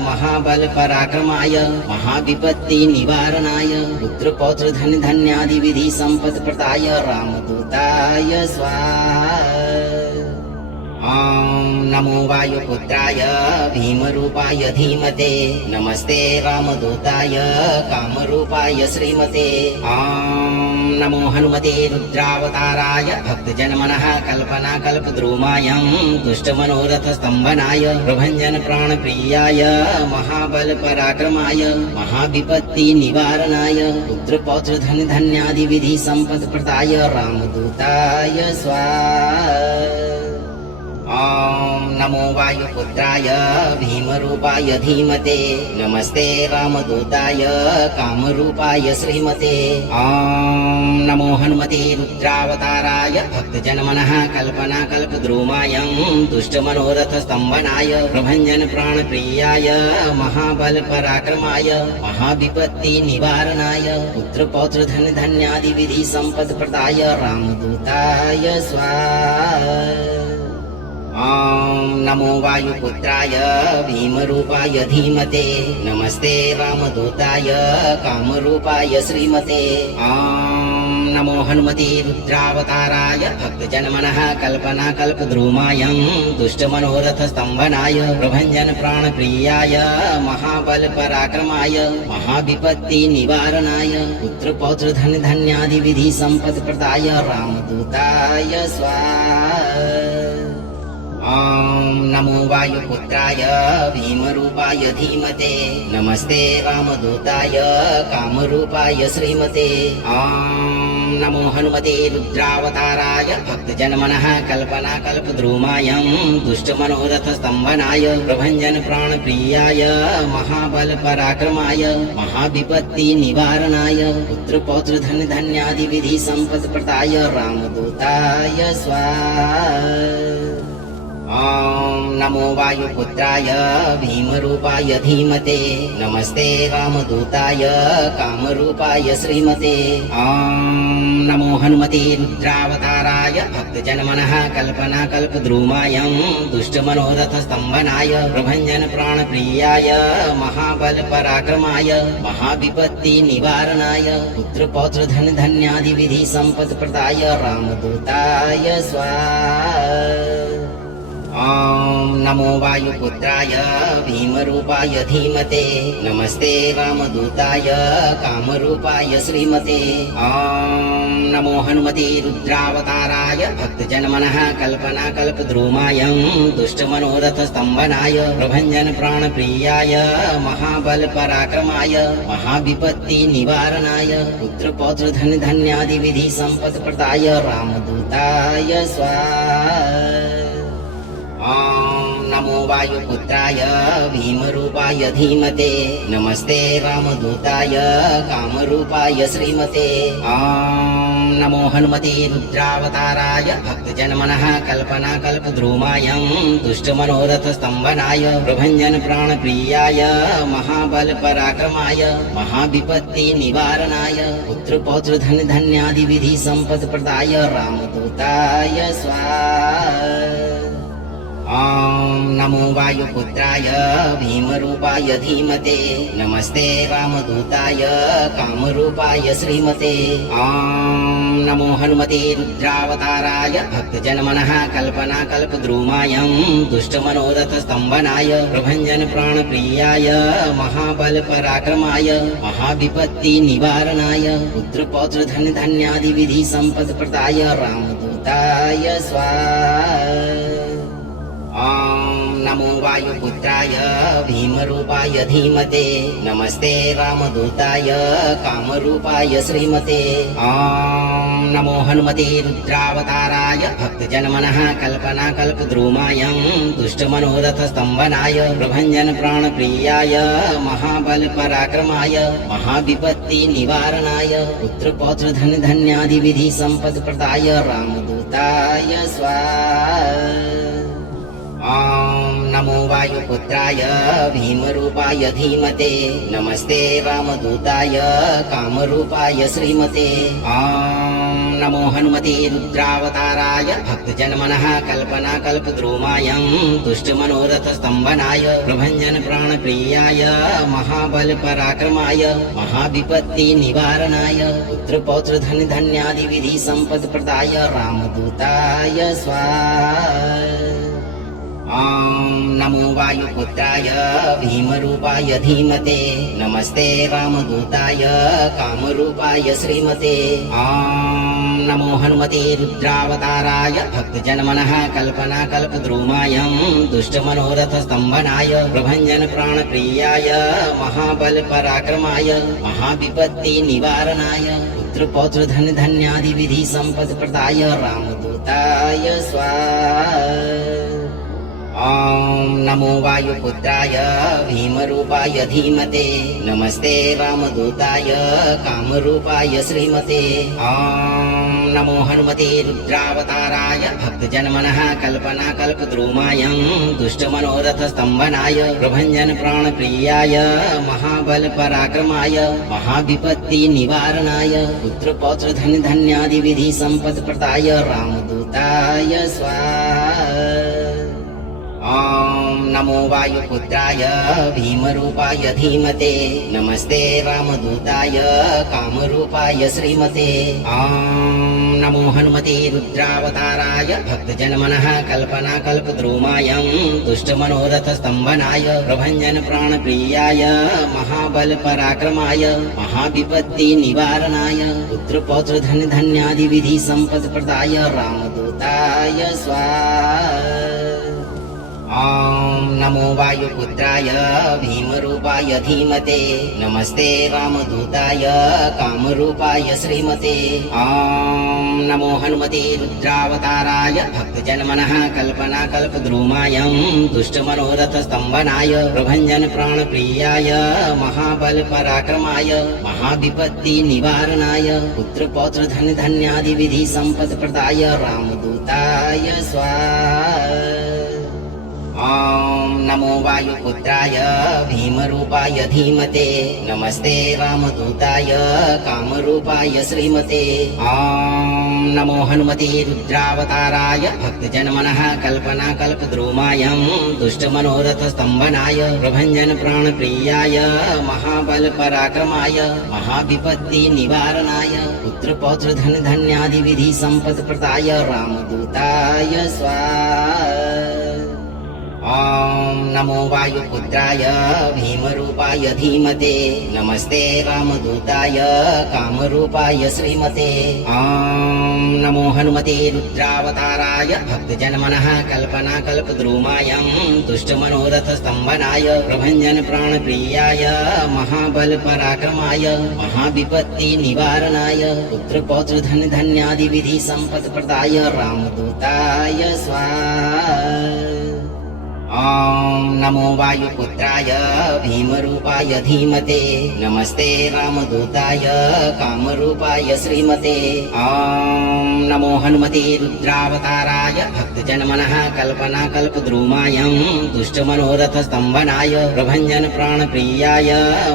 महाबल पराक्रमाय महाविपत्ति निवारणाय पुत्र पौत्र धन धान्यादि विधि संपत् प्रदाय रामदूताय स्वाहा। ॐ नमो वायुपुत्राय भीमरूपाय धीमते नमस्ते रामदूताय कामरूपाय श्रीमते ॐ नमो हनुमते रुद्रावताराय भक्तजनमनः कल्पना कल्पद्रुमायं दुष्टमनोरथ स्तम्भनाय प्रभञ्जन प्राणप्रियाय महाबल पराक्रमाय महाविपत्ति निवारणाय पुत्र पौत्र धन धान्यादि विधि संपत् प्रदाय रामदूताय स्वाहा। ॐ नमो वायुपुत्राय भीमरूपाय धीमते नमस्ते रामदूताय कामरूपाय श्रीमते ॐ नमो हनुमते रुद्रावताराय भक्तजनमनः कल्पना कल्पद्रुमायं दुष्टमनोरथ स्तम्भनाय प्रभञ्जन प्राणप्रियाय महाबल पराक्रमाय महाविपत्ति निवारणाय पुत्र पौत्र धन धान्यादि विधि संपत् प्रदाय रामदूताय स्वाहा। ॐ नमो वायुपुत्राय भीमरूपाय धीमते नमस्ते रामदूताय कामरूपाय श्रीमते ॐ नमो हनुमते रुद्रावताराय भक्तजनमनः कल्पनाकल्पद्रुमायं दुष्टमनोरथस्तम्भनाय प्रभञ्जन प्राणप्रियाय महाबलपराक्रमाय महाविपत्तिनिवारणाय पुत्रपौत्रधनधान्यादिविधि सम्पत्प्रदाय रामदूताय स्वाहा। ॐ नमो वायुपुत्राय भीमरूपाय धीमते नमस्ते रामदूताय कामरूपाय श्रीमते ॐ नमो हनुमते रुद्रावताराय भक्तजनमनः कल्पनाकल्पद्रुमायं दुष्टमनोरथस्तम्भनाय प्रभञ्जन प्राणप्रियाय महाबलपराक्रमाय महाविपत्तिनिवारणाय पुत्रपौत्रधनधान्यादिविधि सम्पत्प्रदाय रामदूताय स्वाहा। ॐ नमो वायुपुत्राय भीमरूपाय धीमते नमस्ते रामदूताय कामरूपाय श्रीमते ॐ नमो हनुमते रुद्रावताराय भक्तजनमनः कल्पनाकल्पद्रुमायं दुष्टमनोरथस्तम्भनाय प्रभञ्जन प्राणप्रियाय महाबलपराक्रमाय महाविपत्तिनिवारणाय पुत्रपौत्रधनधान्यादिविधि सम्पत्प्रदाय रामदूताय स्वाहा। ॐ नमो वायुपुत्राय भीमरूपाय धीमते नमस्ते रामदूताय कामरूपाय श्रीमते ॐ नमो हनुमते रुद्रावताराय भक्तजनमनः कल्पनाकल्पद्रुमायं दुष्टमनोरथस्तम्भनाय प्रभञ्जन प्राणप्रियाय महाबलपराक्रमाय महाविपत्तिनिवारणाय पुत्रपौत्रधनधान्यादिविधि सम्पत्प्रदाय रामदूताय स्वाहा। ॐ नमो वायुपुत्राय भीमरूपाय धीमते नमस्ते रामदूताय कामरूपाय श्रीमते ॐ नमो हनुमते रुद्रावताराय भक्तजनमनः कल्पनाकल्पद्रुमायं दुष्टमनोरथस्तम्भनाय प्रभञ्जन प्राणप्रियाय महाबलपराक्रमाय महाविपत्तिनिवारणाय पुत्रपौत्रधनधान्यादिविधि सम्पत्प्रदाय रामदूताय स्वाहा। ॐ नमो वायुपुत्राय भीमरूपाय धीमते नमस्ते रामदूताय कामरूपाय श्रीमते ॐ नमो हनुमते रुद्रावताराय भक्तजनमनः कल्पनाकल्पद्रुमायं दुष्टमनोरथस्तम्भनाय प्रभञ्जन प्राणप्रियाय महाबलपराक्रमाय महाविपत्तिनिवारणाय पुत्रपौत्रधनधान्यादिविधि सम्पत्प्रदाय रामदूताय स्वाहा। ॐ नमो वायुपुत्राय भीमरूपाय धीमते नमस्ते रामदूताय कामरूपाय श्रीमते ॐ नमो हनुमते रुद्रावताराय भक्तजनमनः कल्पनाकल्पद्रुमायं दुष्टमनोरथस्तम्भनाय प्रभञ्जन प्राणप्रियाय महाबलपराक्रमाय महाविपत्तिनिवारणाय पुत्रपौत्रधनधान्यादिविधि सम्पत्प्रदाय रामदूताय स्वाहा। ॐ नमो वायुपुत्राय भीमरूपाय धीमते नमस्ते रामदूताय कामरूपाय श्रीमते ॐ नमो हनुमते रुद्रावताराय भक्तजनमनः कल्पनाकल्पद्रुमायं दुष्टमनोरथस्तम्भनाय प्रभञ्जन प्राणप्रियाय महाबलपराक्रमाय महाविपत्तिनिवारणाय पुत्रपौत्रधनधान्यादिविधि सम्पत्प्रदाय रामदूताय स्वाहा। ॐ नमो वायुपुत्राय भीमरूपाय धीमते नमस्ते रामदूताय कामरूपाय श्रीमते ॐ नमो हनुमते रुद्रावताराय भक्तजनमनः कल्पनाकल्पद्रुमायं दुष्टमनोरथस्तम्भनाय प्रभञ्जन प्राणप्रियाय महाबलपराक्रमाय महाविपत्तिनिवारणाय पुत्रपौत्रधनधान्यादिविधि सम्पत्प्रदाय रामदूताय स्वाहा। ॐ नमो वायुपुत्राय भीमरूपाय धीमते नमस्ते रामदूताय कामरूपाय श्रीमते ॐ नमो हनुमते रुद्रावताराय भक्तजनमनः कल्पनाकल्पद्रुमायं दुष्टमनोरथस्तम्भनाय प्रभञ्जन प्राणप्रियाय महाबलपराक्रमाय महाविपत्तिनिवारणाय पुत्रपौत्रधनधान्यादिविधि सम्पत्प्रदाय रामदूताय स्वाहा। ॐ नमो वायुपुत्राय भीमरूपाय धीमते नमस्ते रामदूताय कामरूपाय श्रीमते ॐ नमो हनुमते रुद्रावताराय भक्तजनमनः कल्पनाकल्पद्रुमायं दुष्टमनोरथस्तम्भनाय प्रभञ्जन प्राणप्रियाय महाबलपराक्रमाय महाविपत्तिनिवारणाय पुत्रपौत्रधनधान्यादिविधि सम्पत्प्रदाय रामदूताय स्वाहा ॐ नमो वायुपुत्राय भीमरूपाय धीमते नमस्ते रामदूताय कामरूपाय श्रीमते ॐ नमो हनुमते रुद्रावताराय भक्तजनमनः कल्पनाकल्पद्रुमायं दुष्टमनोरथस्तम्भनाय प्रभञ्जन प्राणप्रियाय महाबलपराक्रमाय महाविपत्तिनिवारणाय पुत्रपौत्रधनधान्यादिविधि सम्पत्प्रदाय रामदूताय स्वाहा ॐ नमो वायुपुत्राय भीमरूपाय धीमते नमस्ते रामदूताय कामरूपाय श्रीमते ॐ नमो हनुमते रुद्रावताराय भक्तजनमनः कल्पनाकल्पद्रुमायं दुष्टमनोरथस्तम्भनाय प्रभञ्जन प्राणप्रियाय महाबलपराक्रमाय महाविपत्तिनिवारणाय पुत्रपौत्रधनधान्यादिविधि सम्पत्प्रदाय रामदूताय स्वाहा ॐ नमो वायुपुत्राय भीमरूपाय धीमते नमस्ते रामदूताय कामरूपाय श्रीमते ॐ नमो हनुमते रुद्रावताराय भक्तजनमनः कल्पनाकल्पद्रुमायं दुष्टमनोरथस्तम्भनाय प्रभञ्जन प्राणप्रियाय महाबलपराक्रमाय महाविपत्तिनिवारणाय पुत्रपौत्रधनधान्यादिविधि सम्पत्प्रदाय रामदूताय स्वाहा ॐ नमो वायुपुत्राय भीमरूपाय धीमते नमस्ते रामदूताय कामरूपाय श्रीमते ॐ नमो हनुमते रुद्रावताराय भक्तजनमनः कल्पनाकल्पद्रुमायं दुष्टमनोरथस्तम्भनाय प्रभञ्जन प्राणप्रियाय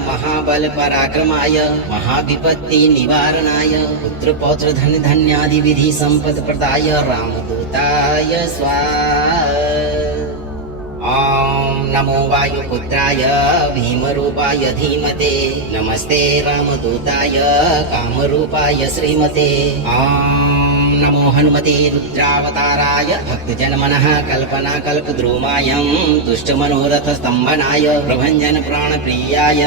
महाबलपराक्रमाय महाविपत्तिनिवारणाय पुत्रपौत्रधनधान्यादिविधि सम्पत्प्रदाय रामदूताय स्वाहा ॐ नमो वायुपुत्राय भीमरूपाय धीमते नमस्ते रामदूताय कामरूपाय श्रीमते ॐ नमो हनुमते रुद्रावताराय भक्तजनमनः कल्पनाकल्पद्रुमायं दुष्टमनोरथस्तम्भनाय प्रभञ्जन प्राणप्रियाय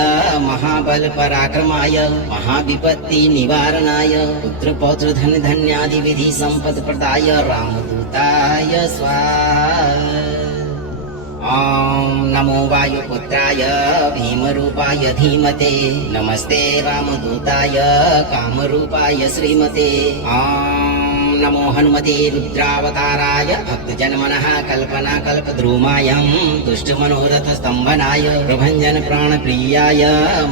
महाबलपराक्रमाय महाविपत्तिनिवारणाय पुत्रपौत्रधनधान्यादिविधि सम्पत्प्रदाय रामदूताय स्वाहा ॐ नमो वायुपुत्राय भीमरूपाय धीमते नमस्ते रामदूताय कामरूपाय श्रीमते ॐ नमो हनुमते रुद्रावताराय भक्तजनमनः कल्पनाकल्पद्रुमायं दुष्टमनोरथस्तम्भनाय प्रभञ्जन प्राणप्रियाय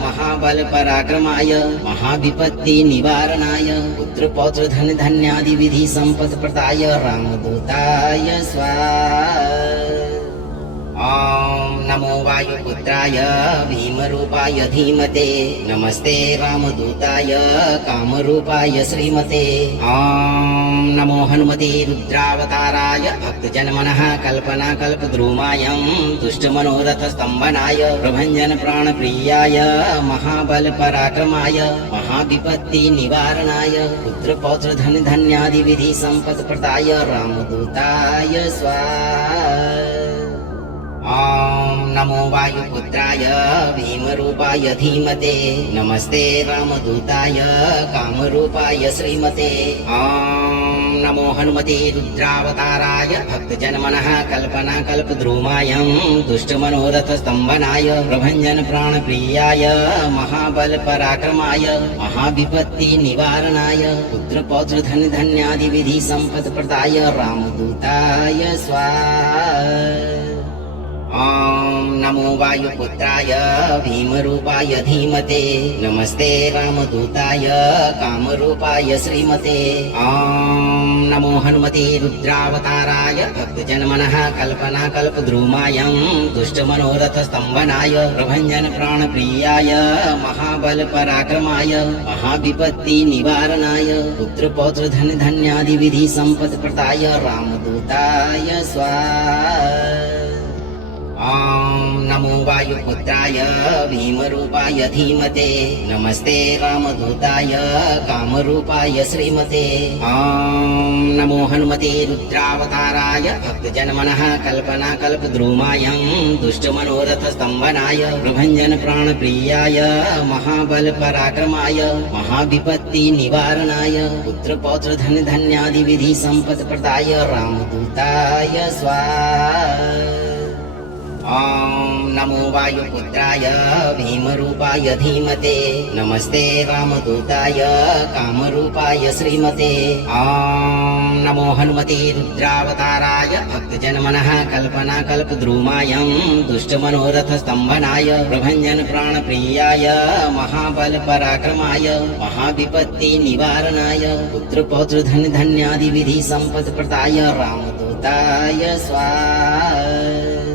महाबलपराक्रमाय महाविपत्तिनिवारणाय पुत्रपौत्रधनधान्यादिविधि सम्पत्प्रदाय रामदूताय स्वाहा ॐ नमो वायुपुत्राय भीमरूपाय धीमते नमस्ते रामदूताय कामरूपाय श्रीमते ॐ नमो हनुमते रुद्रावताराय भक्तजनमनः कल्पनाकल्पद्रुमायं दुष्टमनोरथस्तम्भनाय प्रभञ्जन प्राणप्रियाय महाबलपराक्रमाय महाविपत्तिनिवारणाय पुत्रपौत्रधनधान्यादिविधि सम्पत्प्रदाय रामदूताय स्वाहा ॐ नमो वायुपुत्राय भीमरूपाय धीमते नमस्ते रामदूताय कामरूपाय श्रीमते ॐ नमो हनुमते रुद्रावताराय भक्तजनमनः कल्पनाकल्पद्रुमायं दुष्टमनोरथस्तम्भनाय प्रभञ्जन प्राणप्रियाय महाबलपराक्रमाय महाविपत्तिनिवारणाय पुत्रपौत्रधनधान्यादिविधि सम्पत्प्रदाय रामदूताय स्वाहा ॐ नमो वायुपुत्राय भीमरूपाय धीमते नमस्ते रामदूताय कामरूपाय श्रीमते ॐ नमो हनुमते रुद्रावताराय भक्तजनमनः कल्पनाकल्पद्रुमायं दुष्टमनोरथस्तम्भनाय प्रभञ्जन प्राणप्रियाय महाबलपराक्रमाय महाविपत्तिनिवारणाय पुत्रपौत्रधनधान्यादिविधि सम्पत्प्रदाय रामदूताय स्वाहा ॐ नमो वायुपुत्राय भीमरूपाय धीमते नमस्ते रामदूताय कामरूपाय श्रीमते ॐ नमो हनुमते रुद्रावताराय भक्तजनमनः कल्पनाकल्पद्रुमायं दुष्टमनोरथस्तम्भनाय प्रभञ्जन प्राणप्रियाय महाबलपराक्रमाय महाविपत्तिनिवारणाय पुत्रपौत्रधनधान्यादिविधि सम्पत्प्रदाय रामदूताय स्वाहा ॐ नमो वायुपुत्राय भीमरूपाय धीमते नमस्ते रामदूताय कामरूपाय श्रीमते ॐ नमो हनुमते रुद्रावताराय भक्तजनमनः कल्पनाकल्पद्रुमायं दुष्टमनोरथस्तम्भनाय प्रभञ्जन प्राणप्रियाय महाबलपराक्रमाय महाविपत्तिनिवारणाय पुत्रपौत्रधनधान्यादिविधि सम्पत्प्रदाय रामदूताय स्वाहा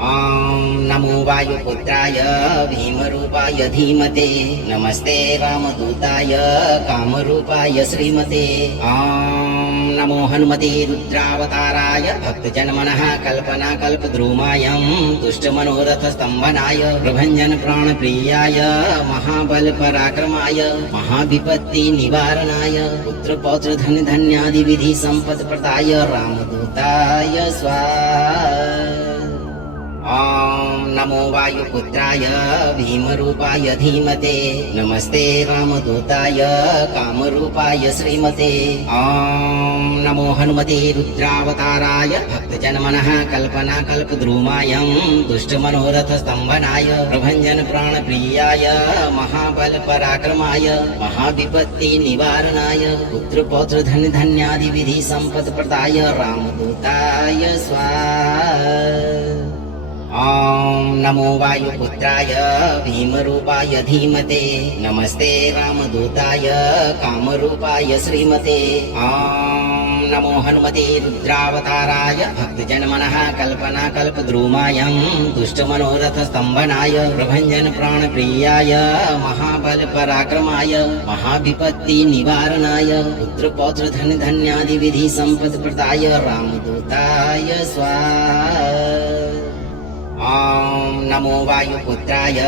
ॐ नमो वायुपुत्राय भीमरूपाय धीमते नमस्ते रामदूताय कामरूपाय श्रीमते ॐ नमो हनुमते रुद्रावताराय भक्तजनमनः कल्पनाकल्पद्रुमायं दुष्टमनोरथस्तम्भनाय प्रभञ्जन प्राणप्रियाय महाबलपराक्रमाय महाविपत्तिनिवारणाय पुत्रपौत्रधनधान्यादिविधि सम्पत्प्रदाय रामदूताय स्वाहा ॐ नमो वायुपुत्राय भीमरूपाय धीमते नमस्ते रामदूताय कामरूपाय श्रीमते ॐ नमो हनुमते रुद्रावताराय भक्तजनमनः कल्पनाकल्पद्रुमायं दुष्टमनोरथस्तम्भनाय प्रभञ्जन प्राणप्रियाय महाबलपराक्रमाय महाविपत्तिनिवारणाय पुत्रपौत्रधनधान्यादिविधि सम्पत्प्रदाय रामदूताय स्वाहा ॐ नमो वायुपुत्राय भीमरूपाय धीमते नमस्ते रामदूताय कामरूपाय श्रीमते ॐ नमो हनुमते रुद्रावताराय भक्तजनमनः कल्पनाकल्पद्रुमायं दुष्टमनोरथस्तम्भनाय प्रभञ्जन प्राणप्रियाय महाबलपराक्रमाय महाविपत्तिनिवारणाय पुत्रपौत्रधनधान्यादिविधि सम्पत्प्रदाय रामदूताय स्वाहा ॐ नमो वायुपुत्राय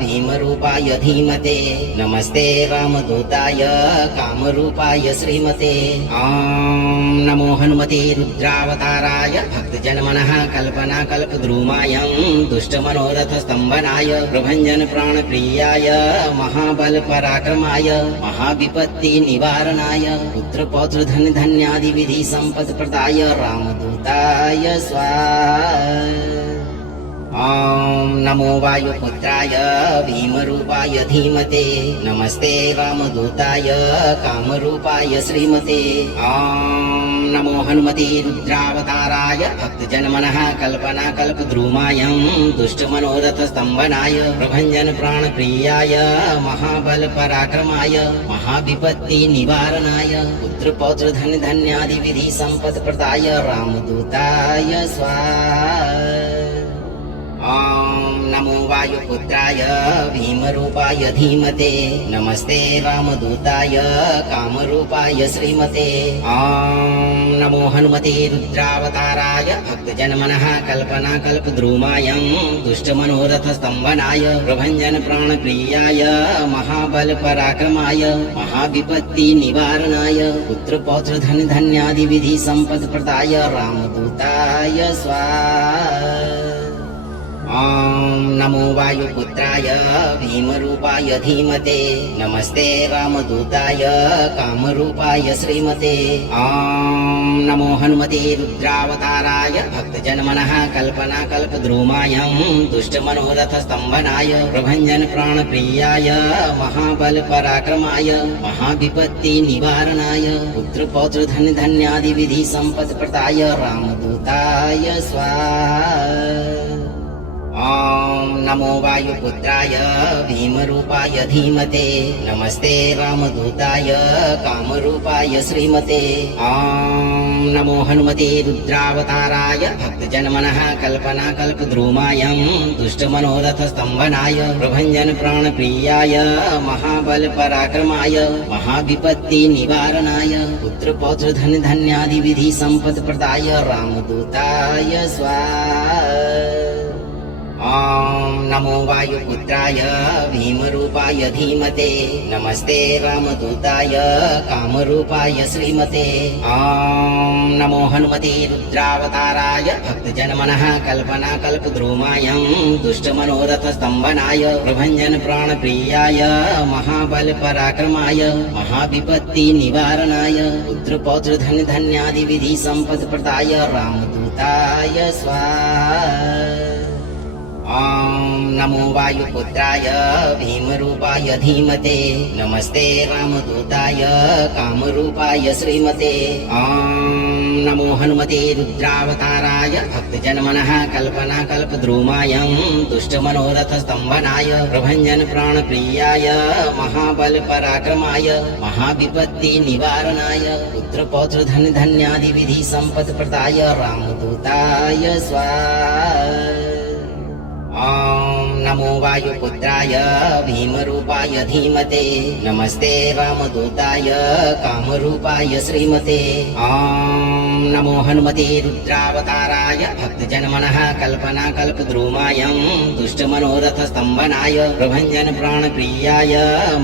भीमरूपाय धीमते नमस्ते रामदूताय कामरूपाय श्रीमते ॐ नमो हनुमते रुद्रावताराय भक्तजनमनः कल्पनाकल्पद्रुमायं दुष्टमनोरथस्तम्भनाय प्रभञ्जन प्राणप्रियाय महाबलपराक्रमाय महाविपत्तिनिवारणाय पुत्रपौत्रधनधान्यादिविधि सम्पत्प्रदाय रामदूताय स्वाहा ॐ नमो वायुपुत्राय भीमरूपाय धीमते नमस्ते रामदूताय कामरूपाय श्रीमते ॐ नमो हनुमते रुद्रावताराय भक्तजनमनः कल्पनाकल्पद्रुमायं दुष्टमनोरथस्तम्भनाय प्रभञ्जन प्राणप्रियाय महाबलपराक्रमाय महाविपत्तिनिवारणाय पुत्रपौत्रधनधान्यादिविधि सम्पत्प्रदाय रामदूताय स्वाहा ॐ नमो वायुपुत्राय भीमरूपाय धीमते नमस्ते रामदूताय कामरूपाय श्रीमते ॐ नमो हनुमते रुद्रावताराय भक्तजनमनः कल्पनाकल्पद्रुमायं दुष्टमनोरथस्तम्भनाय प्रभञ्जन प्राणप्रियाय महाबलपराक्रमाय महाविपत्तिनिवारणाय पुत्रपौत्रधनधान्यादिविधि सम्पत्प्रदाय रामदूताय स्वाहा ॐ नमो वायुपुत्राय भीमरूपाय धीमते नमस्ते रामदूताय कामरूपाय श्रीमते ॐ नमो हनुमते रुद्रावताराय भक्तजनमनः कल्पनाकल्पद्रुमायं दुष्टमनोरथस्तम्भनाय प्रभञ्जन प्राणप्रियाय महाबलपराक्रमाय महाविपत्तिनिवारणाय पुत्रपौत्रधनधान्यादिविधि सम्पत्प्रदाय रामदूताय स्वाहा ॐ नमो वायुपुत्राय भीमरूपाय धीमते नमस्ते रामदूताय कामरूपाय श्रीमते ॐ नमो हनुमते रुद्रावताराय भक्तजनमनः कल्पनाकल्पद्रुमायं दुष्टमनोरथस्तम्भनाय प्रभञ्जन प्राणप्रियाय महाबलपराक्रमाय महाविपत्तिनिवारणाय पुत्रपौत्रधनधान्यादिविधि सम्पत्प्रदाय रामदूताय स्वाहा नमो वायुपुत्राय भीमरूपाय धीमते नमस्ते रामदूताय कामरूपाय श्रीमते ॐ नमो हनुमते रुद्रावताराय भक्तजनमनः कल्पना कल्पद्रुमायं दुष्टमनोरथस्तम्भनाय प्रभञ्जन प्राणप्रियाय महाबल पराक्रमाय महाविपत्ति निवारणाय पुत्रपौत्र धन धन्यादि विधि संपद प्रदाय रामदूताय स्वाहा ॐ नमो वायुपुत्राय भीमरूपाय धीमते नमस्ते रामदूताय कामरूपाय श्रीमते ॐ नमो हनुमते रुद्रावताराय भक्तजनमनः कल्पना कल्पद्रुमायं दुष्टमनोरथस्तम्भनाय प्रभञ्जन प्राणप्रियाय महाबल पराक्रमाय महाविपत्ति निवारणाय पुत्रपौत्र धन धन्यादि विधि संपद प्रदाय रामदूताय स्वाहा ॐ नमो वायुपुत्राय भीमरूपाय धीमते नमस्ते रामदूताय कामरूपाय श्रीमते ॐ नमो हनुमते रुद्रावताराय भक्तजनमनः कल्पना कल्पद्रुमायं दुष्टमनोरथस्तम्भनाय प्रभञ्जन प्राणप्रियाय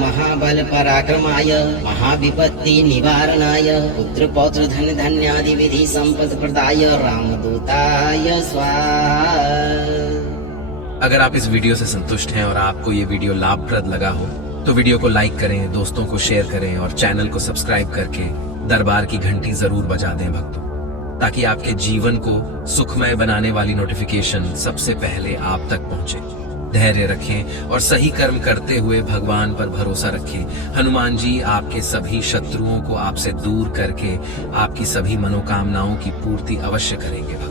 महाबल पराक्रमाय महाविपत्ति निवारणाय पुत्रपौत्र धन धन्यादि विधि संपद प्रदाय रामदूताय स्वाहा अगर आप इस वीडियो से संतुष्ट हैं और आपको ये वीडियो लाभप्रद लगा हो तो वीडियो को लाइक करें, दोस्तों को शेयर करें और चैनल को सब्सक्राइब करके दरबार की घंटी जरूर बजा दें भक्तों, ताकि आपके जीवन को सुखमय बनाने वाली नोटिफिकेशन सबसे पहले आप तक पहुंचे। धैर्य रखें और सही कर्म करते हुए भगवान पर भरोसा रखें। हनुमान जी आपके सभी शत्रुओं को आपसे दूर करके आपकी सभी मनोकामनाओं की पूर्ति अवश्य करेंगे।